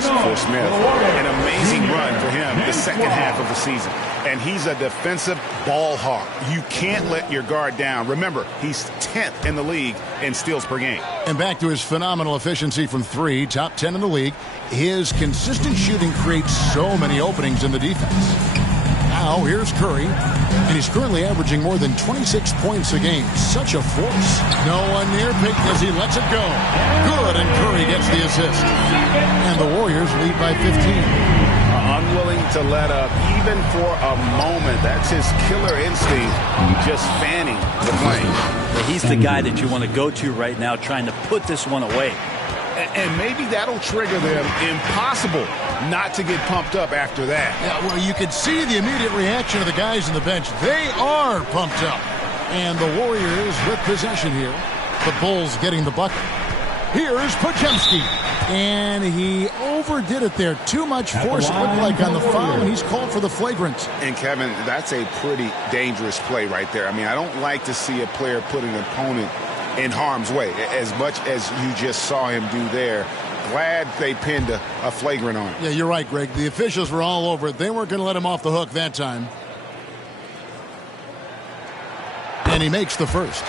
For Smith. An amazing run for him the second half of the season. And he's a defensive ball hawk. You can't let your guard down. Remember, he's 10th in the league in steals per game. And back to his phenomenal efficiency from three, top 10 in the league. His consistent shooting creates so many openings in the defense. Now, here's Curry. And he's currently averaging more than 26 points a game. Such a force. No one near Payton as he lets it go. Good, and Curry gets the assist. And the Warriors lead by 15. Unwilling to let up, even for a moment. That's his killer instinct, just fanning the flame. He's the guy that you want to go to right now, trying to put this one away. And maybe that'll trigger them. Impossible not to get pumped up after that. Yeah, well, you can see the immediate reaction of the guys on the bench. They are pumped up. And the Warriors with possession here. The Bulls getting the bucket. Here's Podziemski. And he overdid it there. Too much force, it looked like, on the foul, and he's called for the flagrant. And, Kevin, that's a pretty dangerous play right there. I mean, I don't like to see a player put an opponent in harm's way, as much as you just saw him do there. Glad they pinned a flagrant on him. Yeah, you're right, Greg. The officials were all over it. They weren't going to let him off the hook that time. And he makes the first.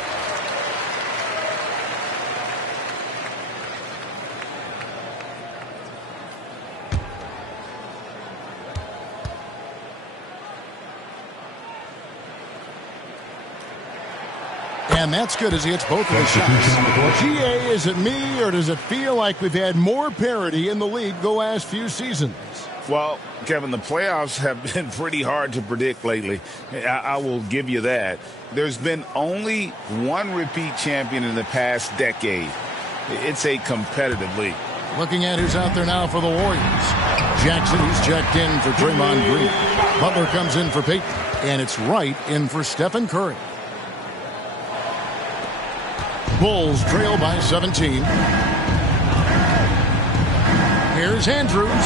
And that's good as he hits both of his shots. GA, is it me, or does it feel like we've had more parity in the league the last few seasons? Well, Kevin, the playoffs have been pretty hard to predict lately. I will give you that. There's been only one repeat champion in the past decade. It's a competitive league. Looking at who's out there now for the Warriors. Jackson, he's checked in for Draymond Green. Butler comes in for Payton. And it's Wright in for Stephen Curry. Bulls trail by 17. Here's Andrews.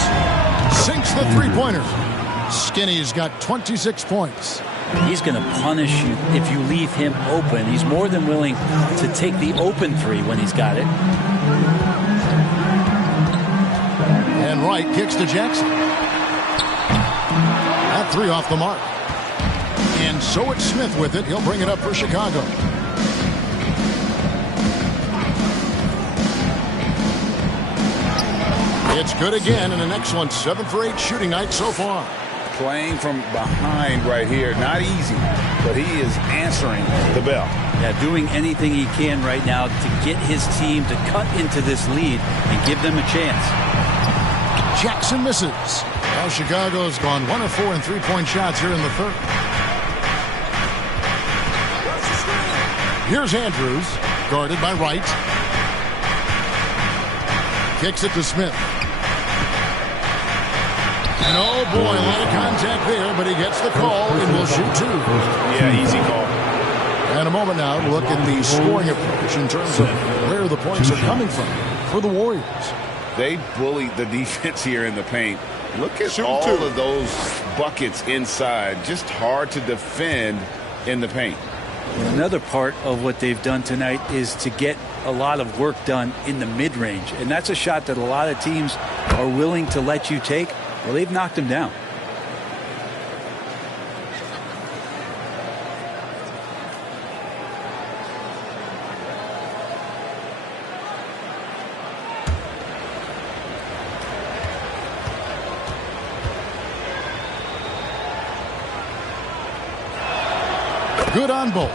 Sinks the three-pointer. Skinny's got 26 points. He's going to punish you if you leave him open. He's more than willing to take the open three when he's got it. And Wright kicks to Jackson. That three off the mark. And so it's Smith with it. He'll bring it up for Chicago. It's good again, and an excellent 7 for 8 shooting night so far. Playing from behind right here. Not easy, but he is answering the bell. Yeah, doing anything he can right now to get his team to cut into this lead and give them a chance. Jackson misses. Now Chicago's gone 1 of 4 in three-point shots here in the third. Here's Andrews, guarded by Wright. Kicks it to Smith. And oh boy, a lot of contact there, but he gets the call and will shoot two. Yeah, easy call. And a moment now to look at the scoring approach in terms of where the points are coming from for the Warriors. They bullied the defense here in the paint. Look at all of those buckets inside. Just hard to defend in the paint. Another part of what they've done tonight is to get a lot of work done in the mid-range. And that's a shot that a lot of teams are willing to let you take. Well, they've knocked them down. Good on both.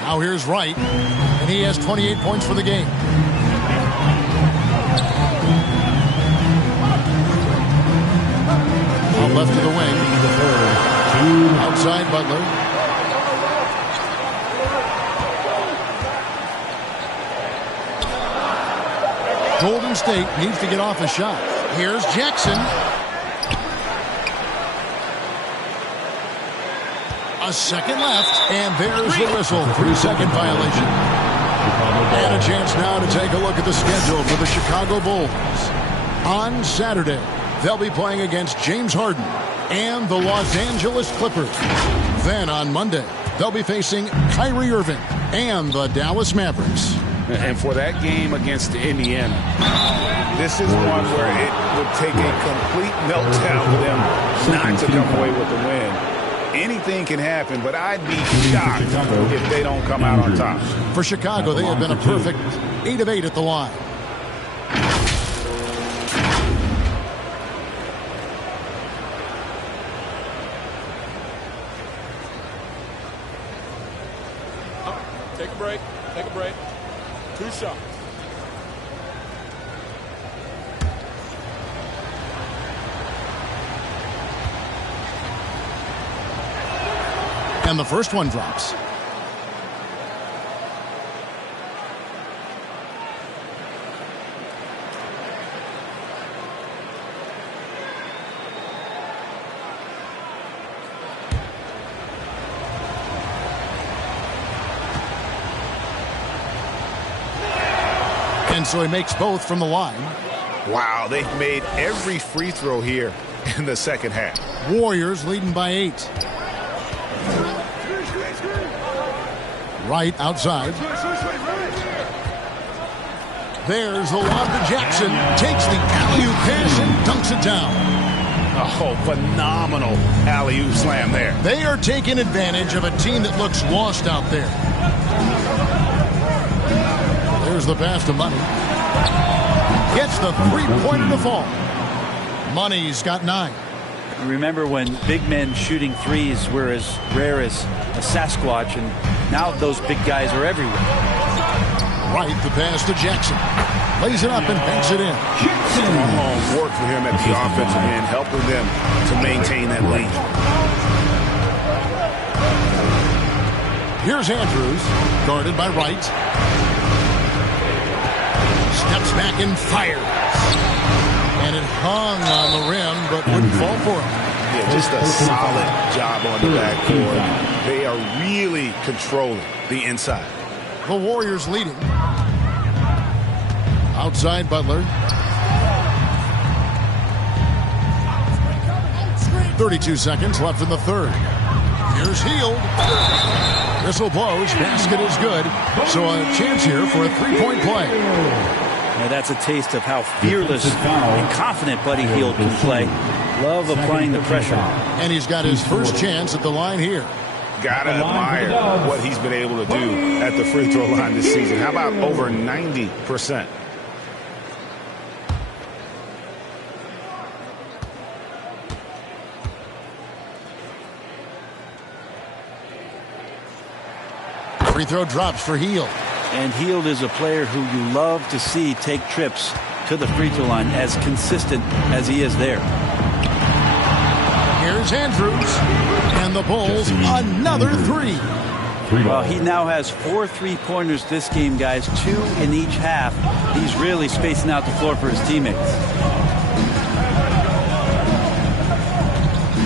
Now here's Wright, and he has 28 points for the game. Out left to the wing. Outside Butler. Golden State needs to get off a shot. Here's Jackson. A second left, and there's the whistle. 3-second violation. And a chance now to take a look at the schedule for the Chicago Bulls. On Saturday, they'll be playing against James Harden and the Los Angeles Clippers. Then on Monday, they'll be facing Kyrie Irving and the Dallas Mavericks. And for that game against Indiana, this is one where it would take a complete meltdown for them not to come away with the win. Anything can happen, but I'd be shocked if they don't come out on top. For Chicago, they have been a perfect 8 of 8 at the line. Take a break. Take a break. 2 shots. And the first one drops. And so he makes both from the line. Wow, they've made every free throw here in the second half. Warriors leading by 8. Right outside. There's the lob to Jackson. Takes the alley-oop pass and dunks it down. Oh, phenomenal alley-oop slam there. They are taking advantage of a team that looks lost out there. There's the pass to Money. Gets the three-pointer to fall. Money's got 9. Remember when big men shooting threes were as rare as a Sasquatch, and now those big guys are everywhere. Right, the pass to Jackson. Lays it up and banks it in. Strong work for him at the offensive end, helping them to maintain that lead. Here's Andrews, guarded by Wright. Steps back and fires. And it hung on the rim, but wouldn't fall for him. Yeah, just a solid job on the backboard. They are really controlling the inside. The Warriors leading. Outside Butler. 32 seconds left in the third. Here's Hield. Whistle blows. Basket is good. So a chance here for a three-point play. Now that's a taste of how fearless and confident Buddy Hield can play. Love applying the pressure. And he's got his first chance at the line here. Gotta admire what he's been able to do at the free throw line this season. How about over 90%? Free throw drops for Hield. And Hield is a player who you love to see take trips to the free throw line, as consistent as he is there. Here's Andrews. And the Bulls, another 3. Well, he now has 4 3-pointers this game, guys. 2 in each half. He's really spacing out the floor for his teammates.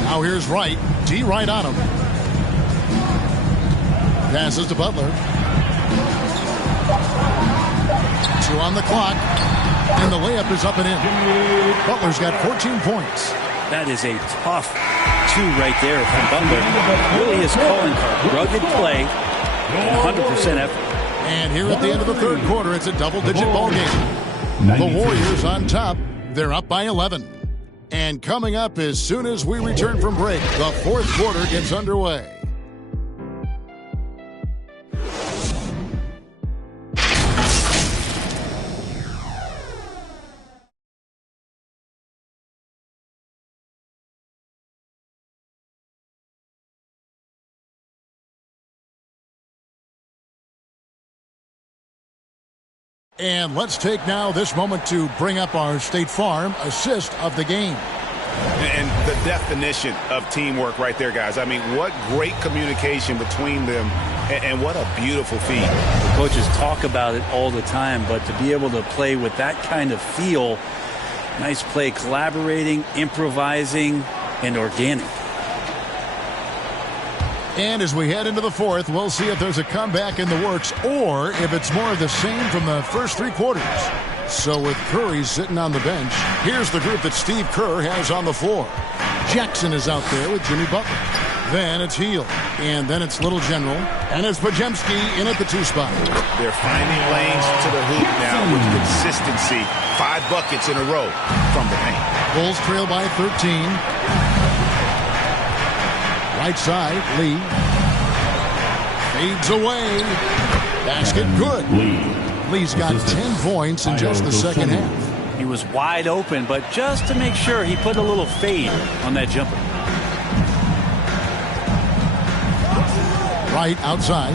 Now here's Wright. D right on him. Passes to Butler. 2 on the clock. And the layup is up and in. Butler's got 14 points. That is a tough 2 right there from Butler. Really his calling card. Rugged play and 100% effort. And here at the end of the third quarter, it's a double-digit ball game. The Warriors on top. They're up by 11. And coming up as soon as we return from break, the fourth quarter gets underway. And let's take now this moment to bring up our State Farm assist of the game. And the definition of teamwork right there, guys. I mean, what great communication between them, and what a beautiful feed. The coaches talk about it all the time, but to be able to play with that kind of feel, nice play, collaborating, improvising, and organic. And as we head into the fourth, we'll see if there's a comeback in the works or if it's more of the same from the first 3 quarters. So with Curry sitting on the bench, here's the group that Steve Kerr has on the floor. Jackson is out there with Jimmy Butler. Then it's Hield. And then it's Little General. And it's Podziemski in at the 2 spot. They're finding lanes to the hoop now with consistency. 5 buckets in a row from the paint. Bulls trail by 13. Right side, Lee. Fades away. Basket good. Lee's got 10 points in just the second half. He was wide open, but just to make sure, he put a little fade on that jumper. Right outside.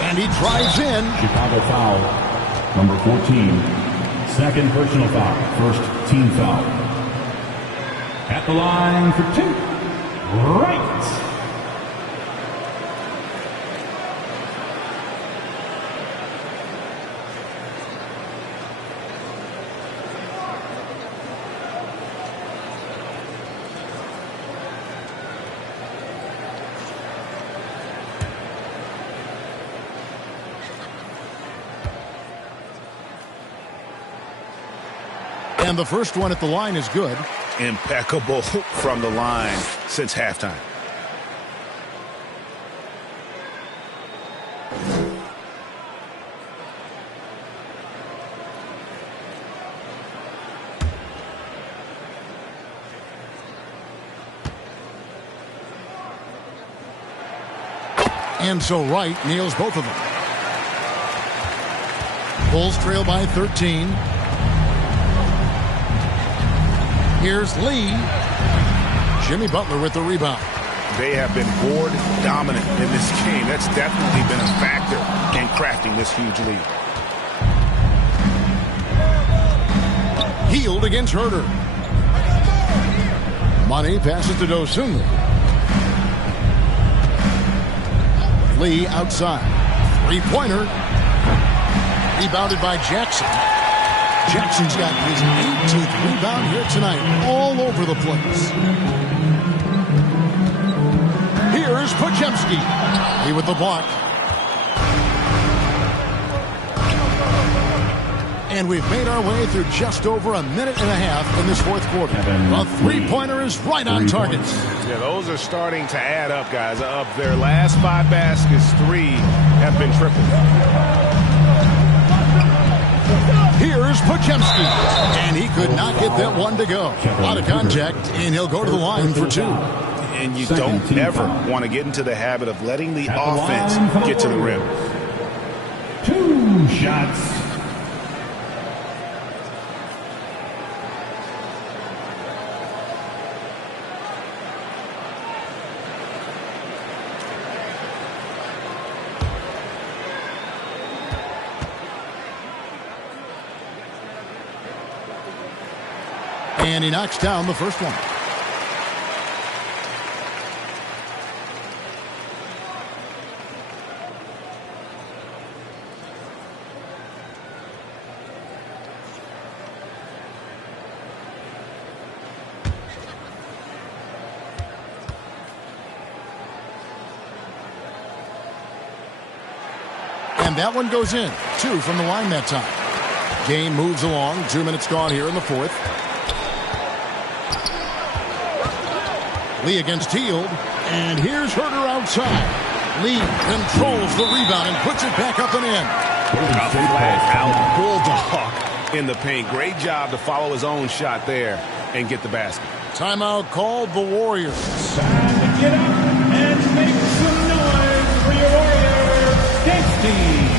And he drives in. Chicago foul. Number 14. Second personal foul. First team foul. At the line for 2. Right. And the first one at the line is good. Impeccable from the line since halftime. And so Wright nails both of them. Bulls trail by 13. Here's Lee. Jimmy Butler with the rebound. They have been board dominant in this game. That's definitely been a factor in crafting this huge lead. Hield against Herter. Money passes to Dosunmu. Lee outside. 3-pointer. Rebounded by Jackson. Jackson's got his 18th rebound here tonight, all over the place. Here's Podziemski. He with the block. And we've made our way through just over a minute and a half in this fourth quarter. The 3-pointer is right on target. Yeah, those are starting to add up, guys. Of their last 5 baskets, 3 have been triple. Here's Podziemski, and he could not get that one to go. A lot of contact, and he'll go to the line for 2. And you don't ever want to get into the habit of letting the offense get to the rim. 2 shots. And he knocks down the first one. And that one goes in. 2 from the line that time. Game moves along. 2 minutes gone here in the fourth. Lee against Hield. And here's Herter outside. Lee controls the rebound and puts it back up and in. A flat out bulldog in the paint. Great job to follow his own shot there and get the basket. Timeout called the Warriors. Time to get up and make some noise for your Warriors. Dixie.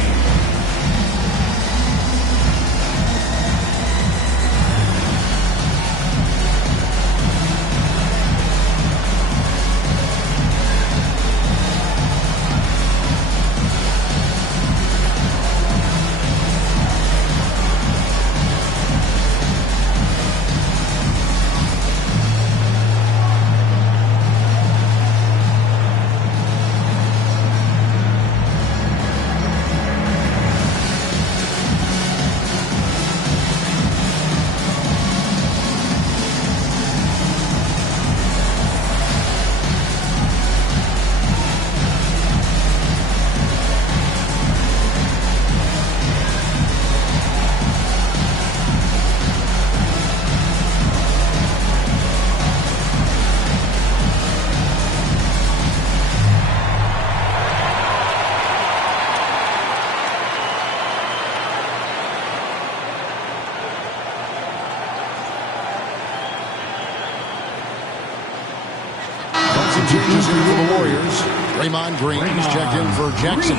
Changes in for the Warriors. Draymond Green is checked in for Jackson.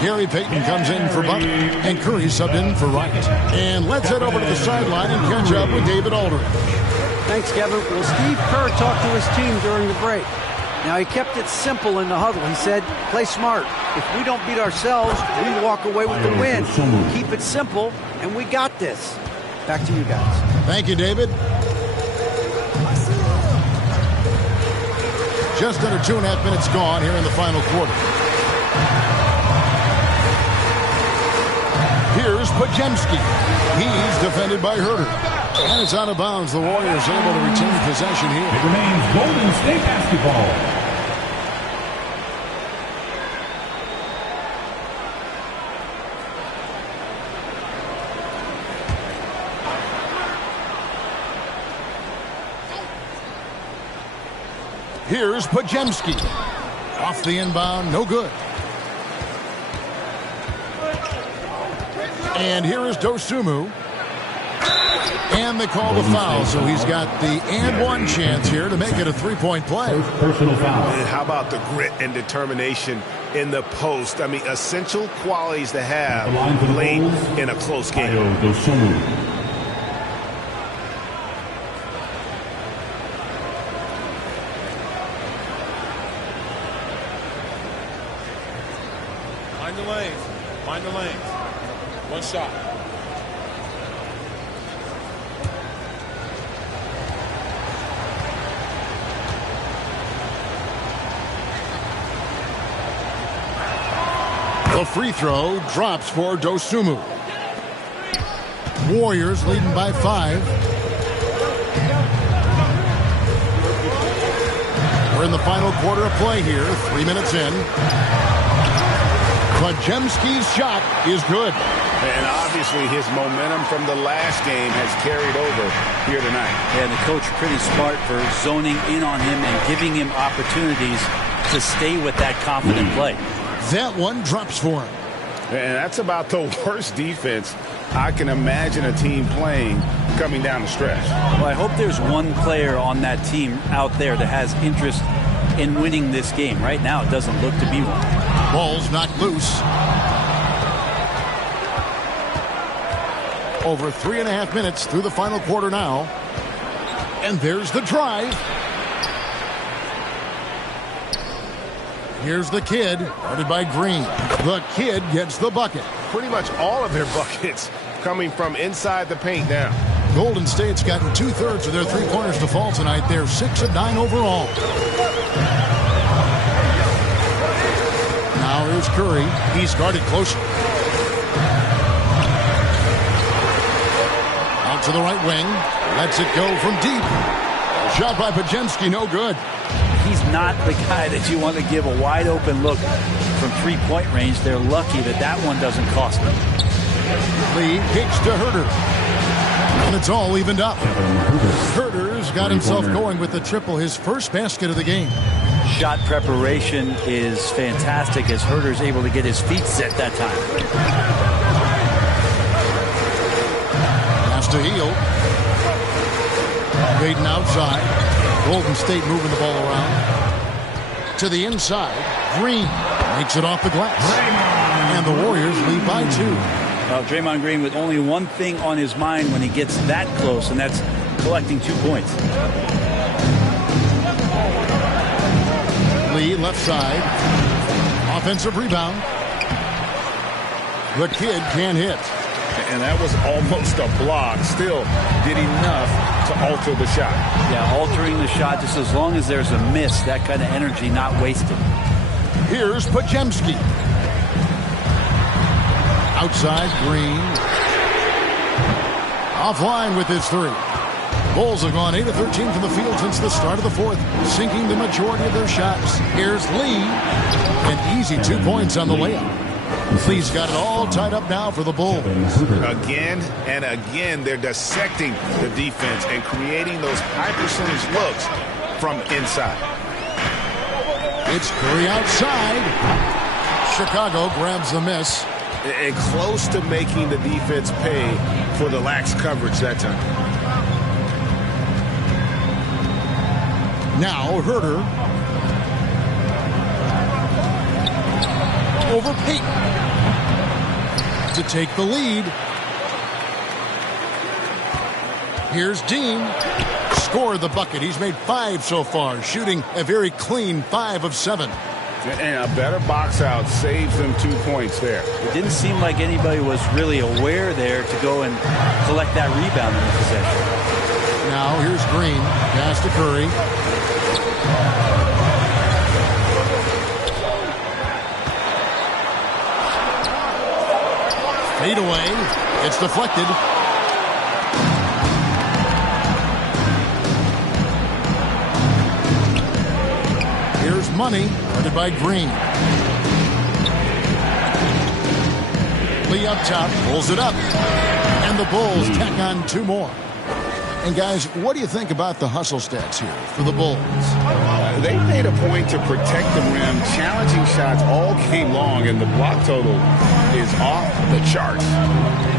Gary Payton comes in for Butler. And Curry subbed in for Wright. And let's head over to the sideline and catch up with David Aldridge. Thanks, Kevin. Well, Steve Kerr talked to his team during the break. Now, he kept it simple in the huddle. He said, play smart. If we don't beat ourselves, we walk away with the win. Keep it simple, and we got this. Back to you guys. Thank you, David. Just under 2.5 minutes gone here in the final quarter. Here's Podziemski. He's defended by Herter. And it's out of bounds. The Warriors able to retain possession here. It remains Golden State basketball. Here's Podziemski. Off the inbound, no good. And here is Dosunmu. And they call the foul, so he's got the and one chance here to make it a three-point play. First personal foul. And how about the grit and determination in the post? I mean, essential qualities to have late in a close game. Dosunmu. Find the lane. One shot. The free throw drops for Dosunmu. Warriors leading by 5. We're in the final quarter of play here. 3 minutes in. Podziemski's shot is good. And obviously his momentum from the last game has carried over here tonight. And the coach pretty smart for zoning in on him and giving him opportunities to stay with that confident play. That one drops for him. And that's about the worst defense I can imagine a team playing coming down the stretch. Well, I hope there's one player on that team out there that has interest in winning this game. Right now, it doesn't look to be one. Ball's knocked loose. Over 3.5 minutes through the final quarter now. And there's the drive. Here's the kid, guarded by Green. The kid gets the bucket. Pretty much all of their buckets coming from inside the paint now. Golden State's gotten 2/3 of their three-pointers to fall tonight. They're 6 of 9 overall. Now here's Curry. He's guarded closely. Out to the right wing. Lets it go from deep. Shot by Podziemski, no good. He's not the guy that you want to give a wide open look from three-point range. They're lucky that that one doesn't cost them. Lee kicks to Herder. And it's all evened up. Herder's got himself going with the triple, his first basket of the game. Shot preparation is fantastic as Herder's able to get his feet set that time. Pass to Hield. Baden outside. Golden State moving the ball around. To the inside. Green makes it off the glass. And the Warriors lead by 2. Draymond Green with only one thing on his mind when he gets that close, and that's collecting 2 points. Lee left side. Offensive rebound. The kid can't hit. And that was almost a block. Still did enough to alter the shot. Yeah, altering the shot just as long as there's a miss. That kind of energy not wasted. Here's Podziemski. Outside, Green. Offline with his 3. Bulls have gone 8 of 13 from the field since the start of the 4th, sinking the majority of their shots. Here's Lee. An easy 2 points on the layup. Lee's got it all tied up now for the Bulls. Again and again, they're dissecting the defense and creating those high percentage looks from inside. It's Curry outside. Chicago grabs the miss. And close to making the defense pay for the lax coverage that time. Now Herder. Over Payton. To take the lead. Here's Dean. Scored the bucket. He's made 5 so far, shooting a very clean 5 of 7. And a better box out saves them 2 points there. It didn't seem like anybody was really aware there to go and collect that rebound in the possession. Now here's Green. Pass to Curry. Fade away. It's deflected. Here's Money, guarded by Green. Lee up top, pulls it up. And the Bulls tack on 2 more. And guys, what do you think about the hustle stats here for the Bulls? They made a point to protect the rim, challenging shots all game long, and the block total is off the charts.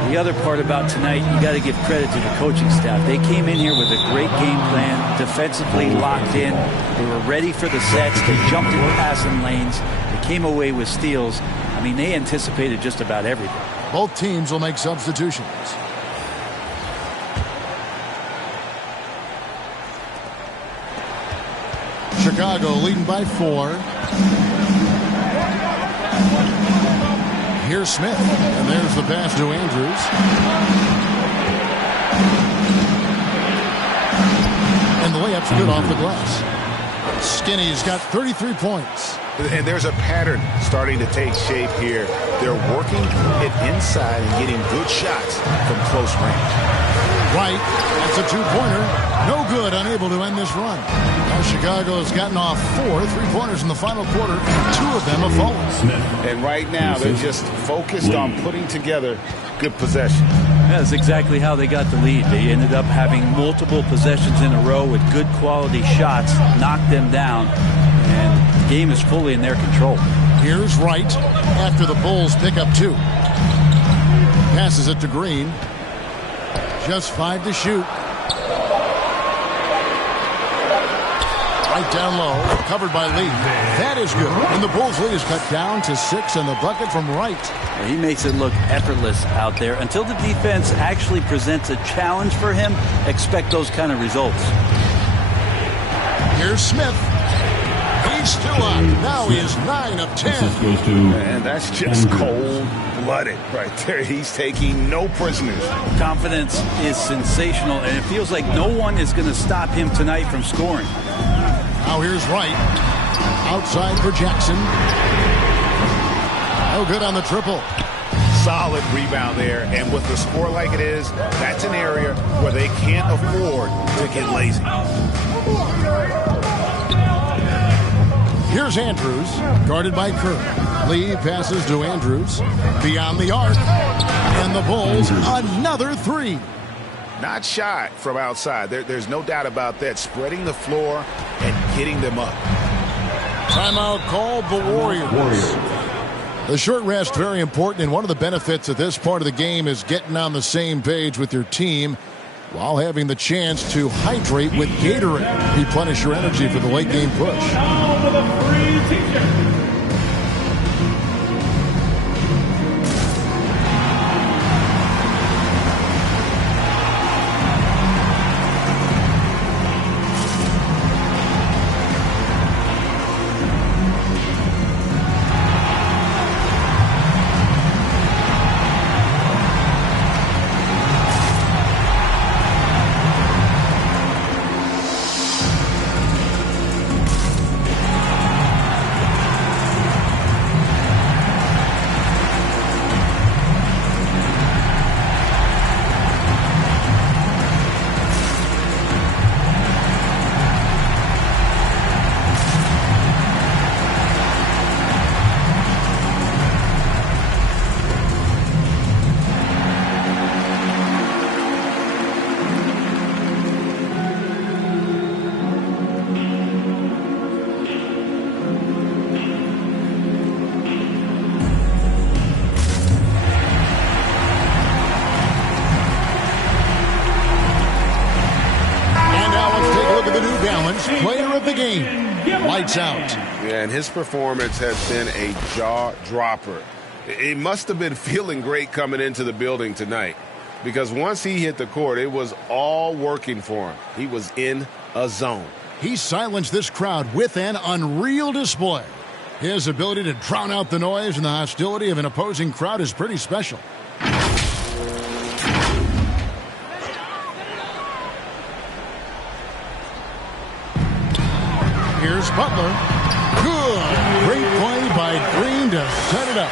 The other part about tonight, you got to give credit to the coaching staff. They came in here with a great game plan, defensively locked in. They were ready for the sets. They jumped in passing lanes. They came away with steals. I mean, they anticipated just about everything. Both teams will make substitutions. Chicago leading by 4. Here's Smith, and there's the pass to Andrews. And the layup's good off the glass. Skinny's got 33 points. And there's a pattern starting to take shape here. They're working it inside and getting good shots from close range. Right, that's a 2-pointer. No good, unable to end this run. Now Chicago has gotten off 4 3-pointers in the final quarter. 2 of them have fallen. And right now they're just focused on putting together good possession. That's exactly how they got the lead. They ended up having multiple possessions in a row with good quality shots, knocked them down, and the game is fully in their control. Here's Wright after the Bulls pick up 2. Passes it to Green. Just 5 to shoot. Right down low, covered by Lee. That is good. And the Bulls' lead is cut down to 6, and the bucket from Wright. He makes it look effortless out there. Until the defense actually presents a challenge for him, expect those kind of results. Here's Smith. He's still up. Now he is 9 of 10. And that's just cold-blooded right there. He's taking no prisoners. Confidence is sensational, and it feels like no one is going to stop him tonight from scoring. Now here's Wright. Outside for Jackson. No good on the triple. Solid rebound there, and with the score like it is, that's an area where they can't afford to get lazy. Here's Andrews, guarded by Kerr. Lee passes to Andrews. Beyond the arc. And the Bulls, another three. Not shy from outside. There's no doubt about that. Spreading the floor and getting them up. Timeout called the Warriors. The short rest, very important, and one of the benefits of this part of the game is getting on the same page with your team while having the chance to hydrate with Gatorade. Replenish your energy for the late game push. Now with a free t-shirt. Player of the game. Lights out. Yeah, and his performance has been a jaw-dropper. He must have been feeling great coming into the building tonight, because once he hit the court, it was all working for him. He was in a zone. He silenced this crowd with an unreal display. His ability to drown out the noise and the hostility of an opposing crowd is pretty special. Here's Butler. Good. Great play by Green to set it up.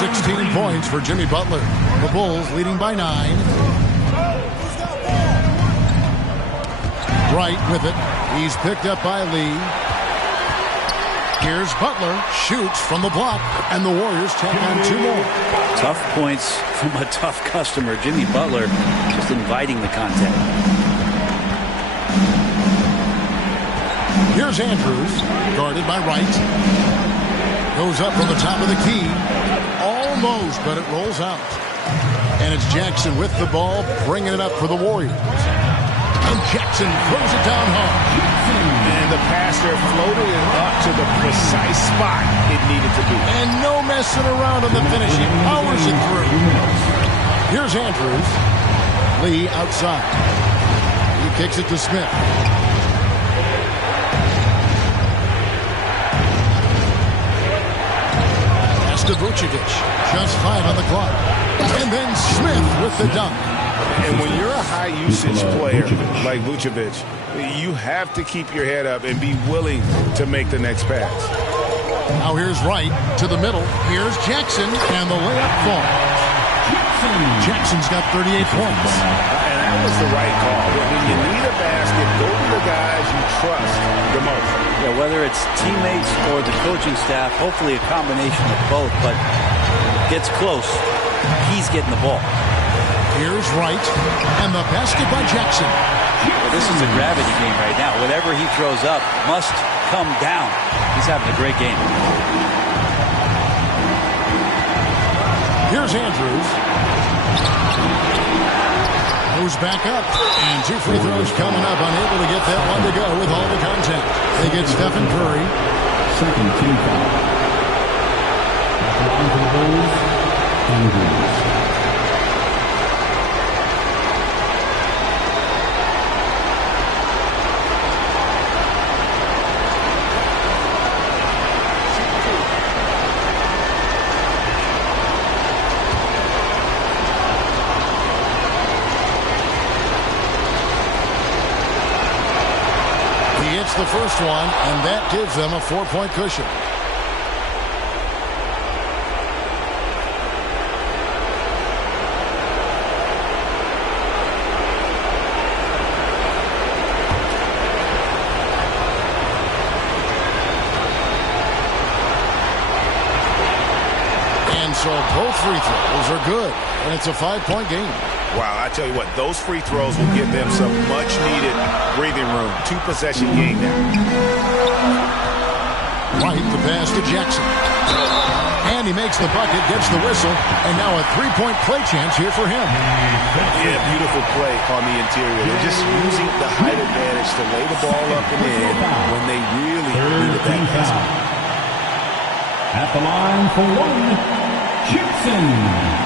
16 points for Jimmy Butler. The Bulls leading by 9. Wright with it. He's picked up by Lee. Here's Butler. Shoots from the block. And the Warriors take on 2 more. Tough points from a tough customer. Jimmy Butler just inviting the contact. Here's Andrews, guarded by Wright. Goes up from the top of the key. Almost, but it rolls out. And it's Jackson with the ball, bringing it up for the Warriors. And Jackson throws it down hard. And the passer floated it up to the precise spot it needed to be. And no messing around on the finish. He powers it through. Here's Andrews. Lee outside. He kicks it to Smith. To Vucevic, just 5 on the clock. And then Smith with the dunk. And when you're a high-usage player like Vucevic, you have to keep your head up and be willing to make the next pass. Now here's Wright to the middle. Here's Jackson, and the layup falls. Jackson's got 38 points. And that was the right call. When you need a basket, go to the guys you trust the most. Yeah, whether it's teammates or the coaching staff, hopefully a combination of both, but gets close. He's getting the ball. Here's Wright, and the basket by Jackson. Well, this is a gravity game right now. Whatever he throws up must come down. He's having a great game. Here's Andrews. Goes back up, and 2 free throws coming up. Unable to get that one to go with all the contact. They get Stephen Curry. Second team foul. At the line for the Bulls, Andrews. The first one, and that gives them a 4-point cushion. so both free throws are good, and it's a 5-point game. Wow, I tell you what, those free throws will give them some much-needed breathing room. 2-possession game now. White, the pass to Jackson. And he makes the bucket, gets the whistle, and now a 3-point play chance here for him. Yeah, beautiful play on the interior. They're just using the height advantage to lay the ball up and in when they really needed that basket. At the line for one, Gibson.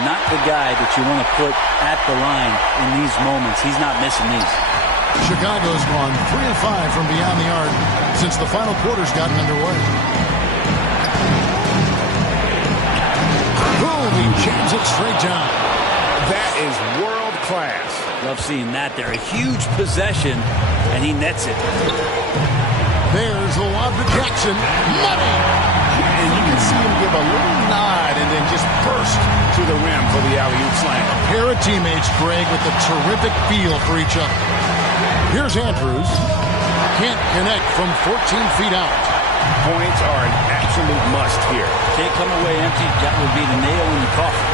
Not the guy that you want to put at the line in these moments. He's not missing these. Chicago's gone 3 of 5 from beyond the arc since the final quarter's gotten underway. Boom! He jams it straight down. That is world class. Love seeing that there. A huge possession, and he nets it. There's the lob to Jackson. Money! And you can see him give a little nod and then just burst to the rim for the alley-oop slam. A pair of teammates, Greg, with a terrific feel for each other. Here's Andrews. Can't connect from 14 feet out. Points are an absolute must here. Can't come away empty. That would be the nail in the coffin.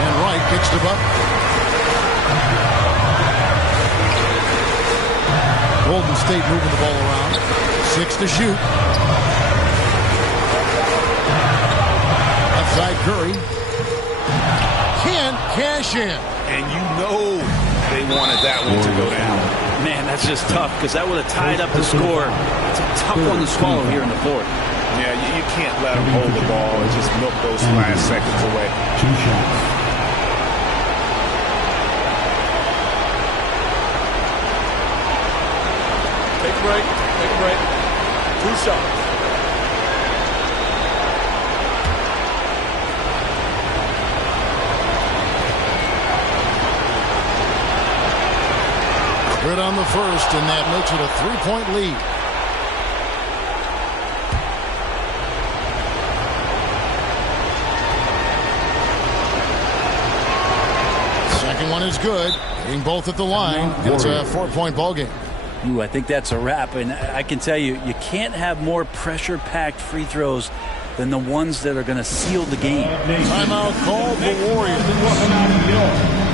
And Wright kicks the bucket. Golden State moving the ball around. 6 to shoot. Outside Curry. Can't cash in. And you know they wanted that one to go down. Man, that's just tough because that would have tied up the score. It's a tough one to swallow here in the fourth. Yeah, you can't let them hold the ball and just milk those last seconds away. 2 shots. Take a break. Take a break. 2 shots. Good on the first, and that makes it a 3-point lead. Second one is good. Hitting both at the line. It's a 4-point ball game. Ooh, I think that's a wrap. And I can tell you, you can't have more pressure-packed free throws than the ones that are going to seal the game. Timeout called the Warriors.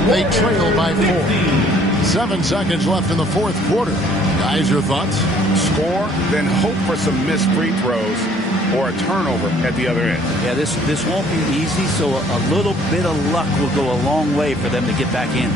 They trail by 4. 7 seconds left in the fourth quarter. Guys, your thoughts? Score, then hope for some missed free throws or a turnover at the other end. Yeah, this won't be easy, so a little bit of luck will go a long way for them to get back in.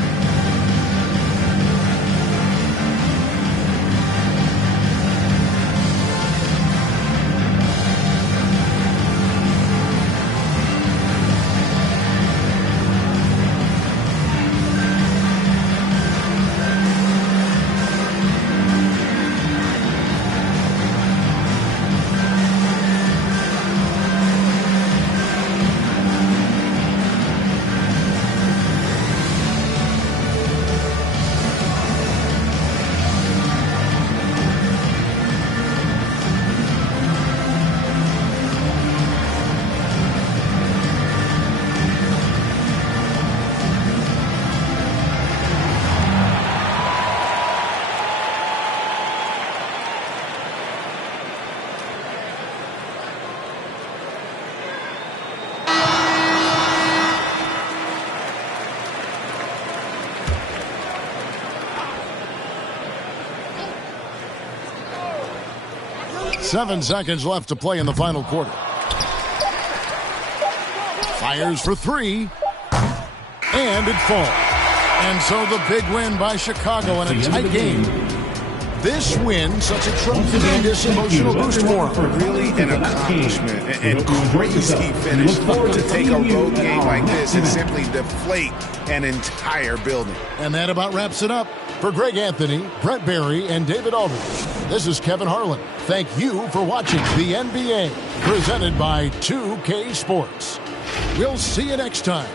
Seven seconds left to play in the final quarter. Fires for 3. And it falls. And so the big win by Chicago in a tight game. This win, such a tremendous emotional boost for them. Really an accomplishment and crazy finish to take a road game like this and simply deflate an entire building. And that about wraps it up. For Greg Anthony, Brett Barry, and David Aldridge, this is Kevin Harlan. Thank you for watching the NBA, presented by 2K Sports. We'll see you next time.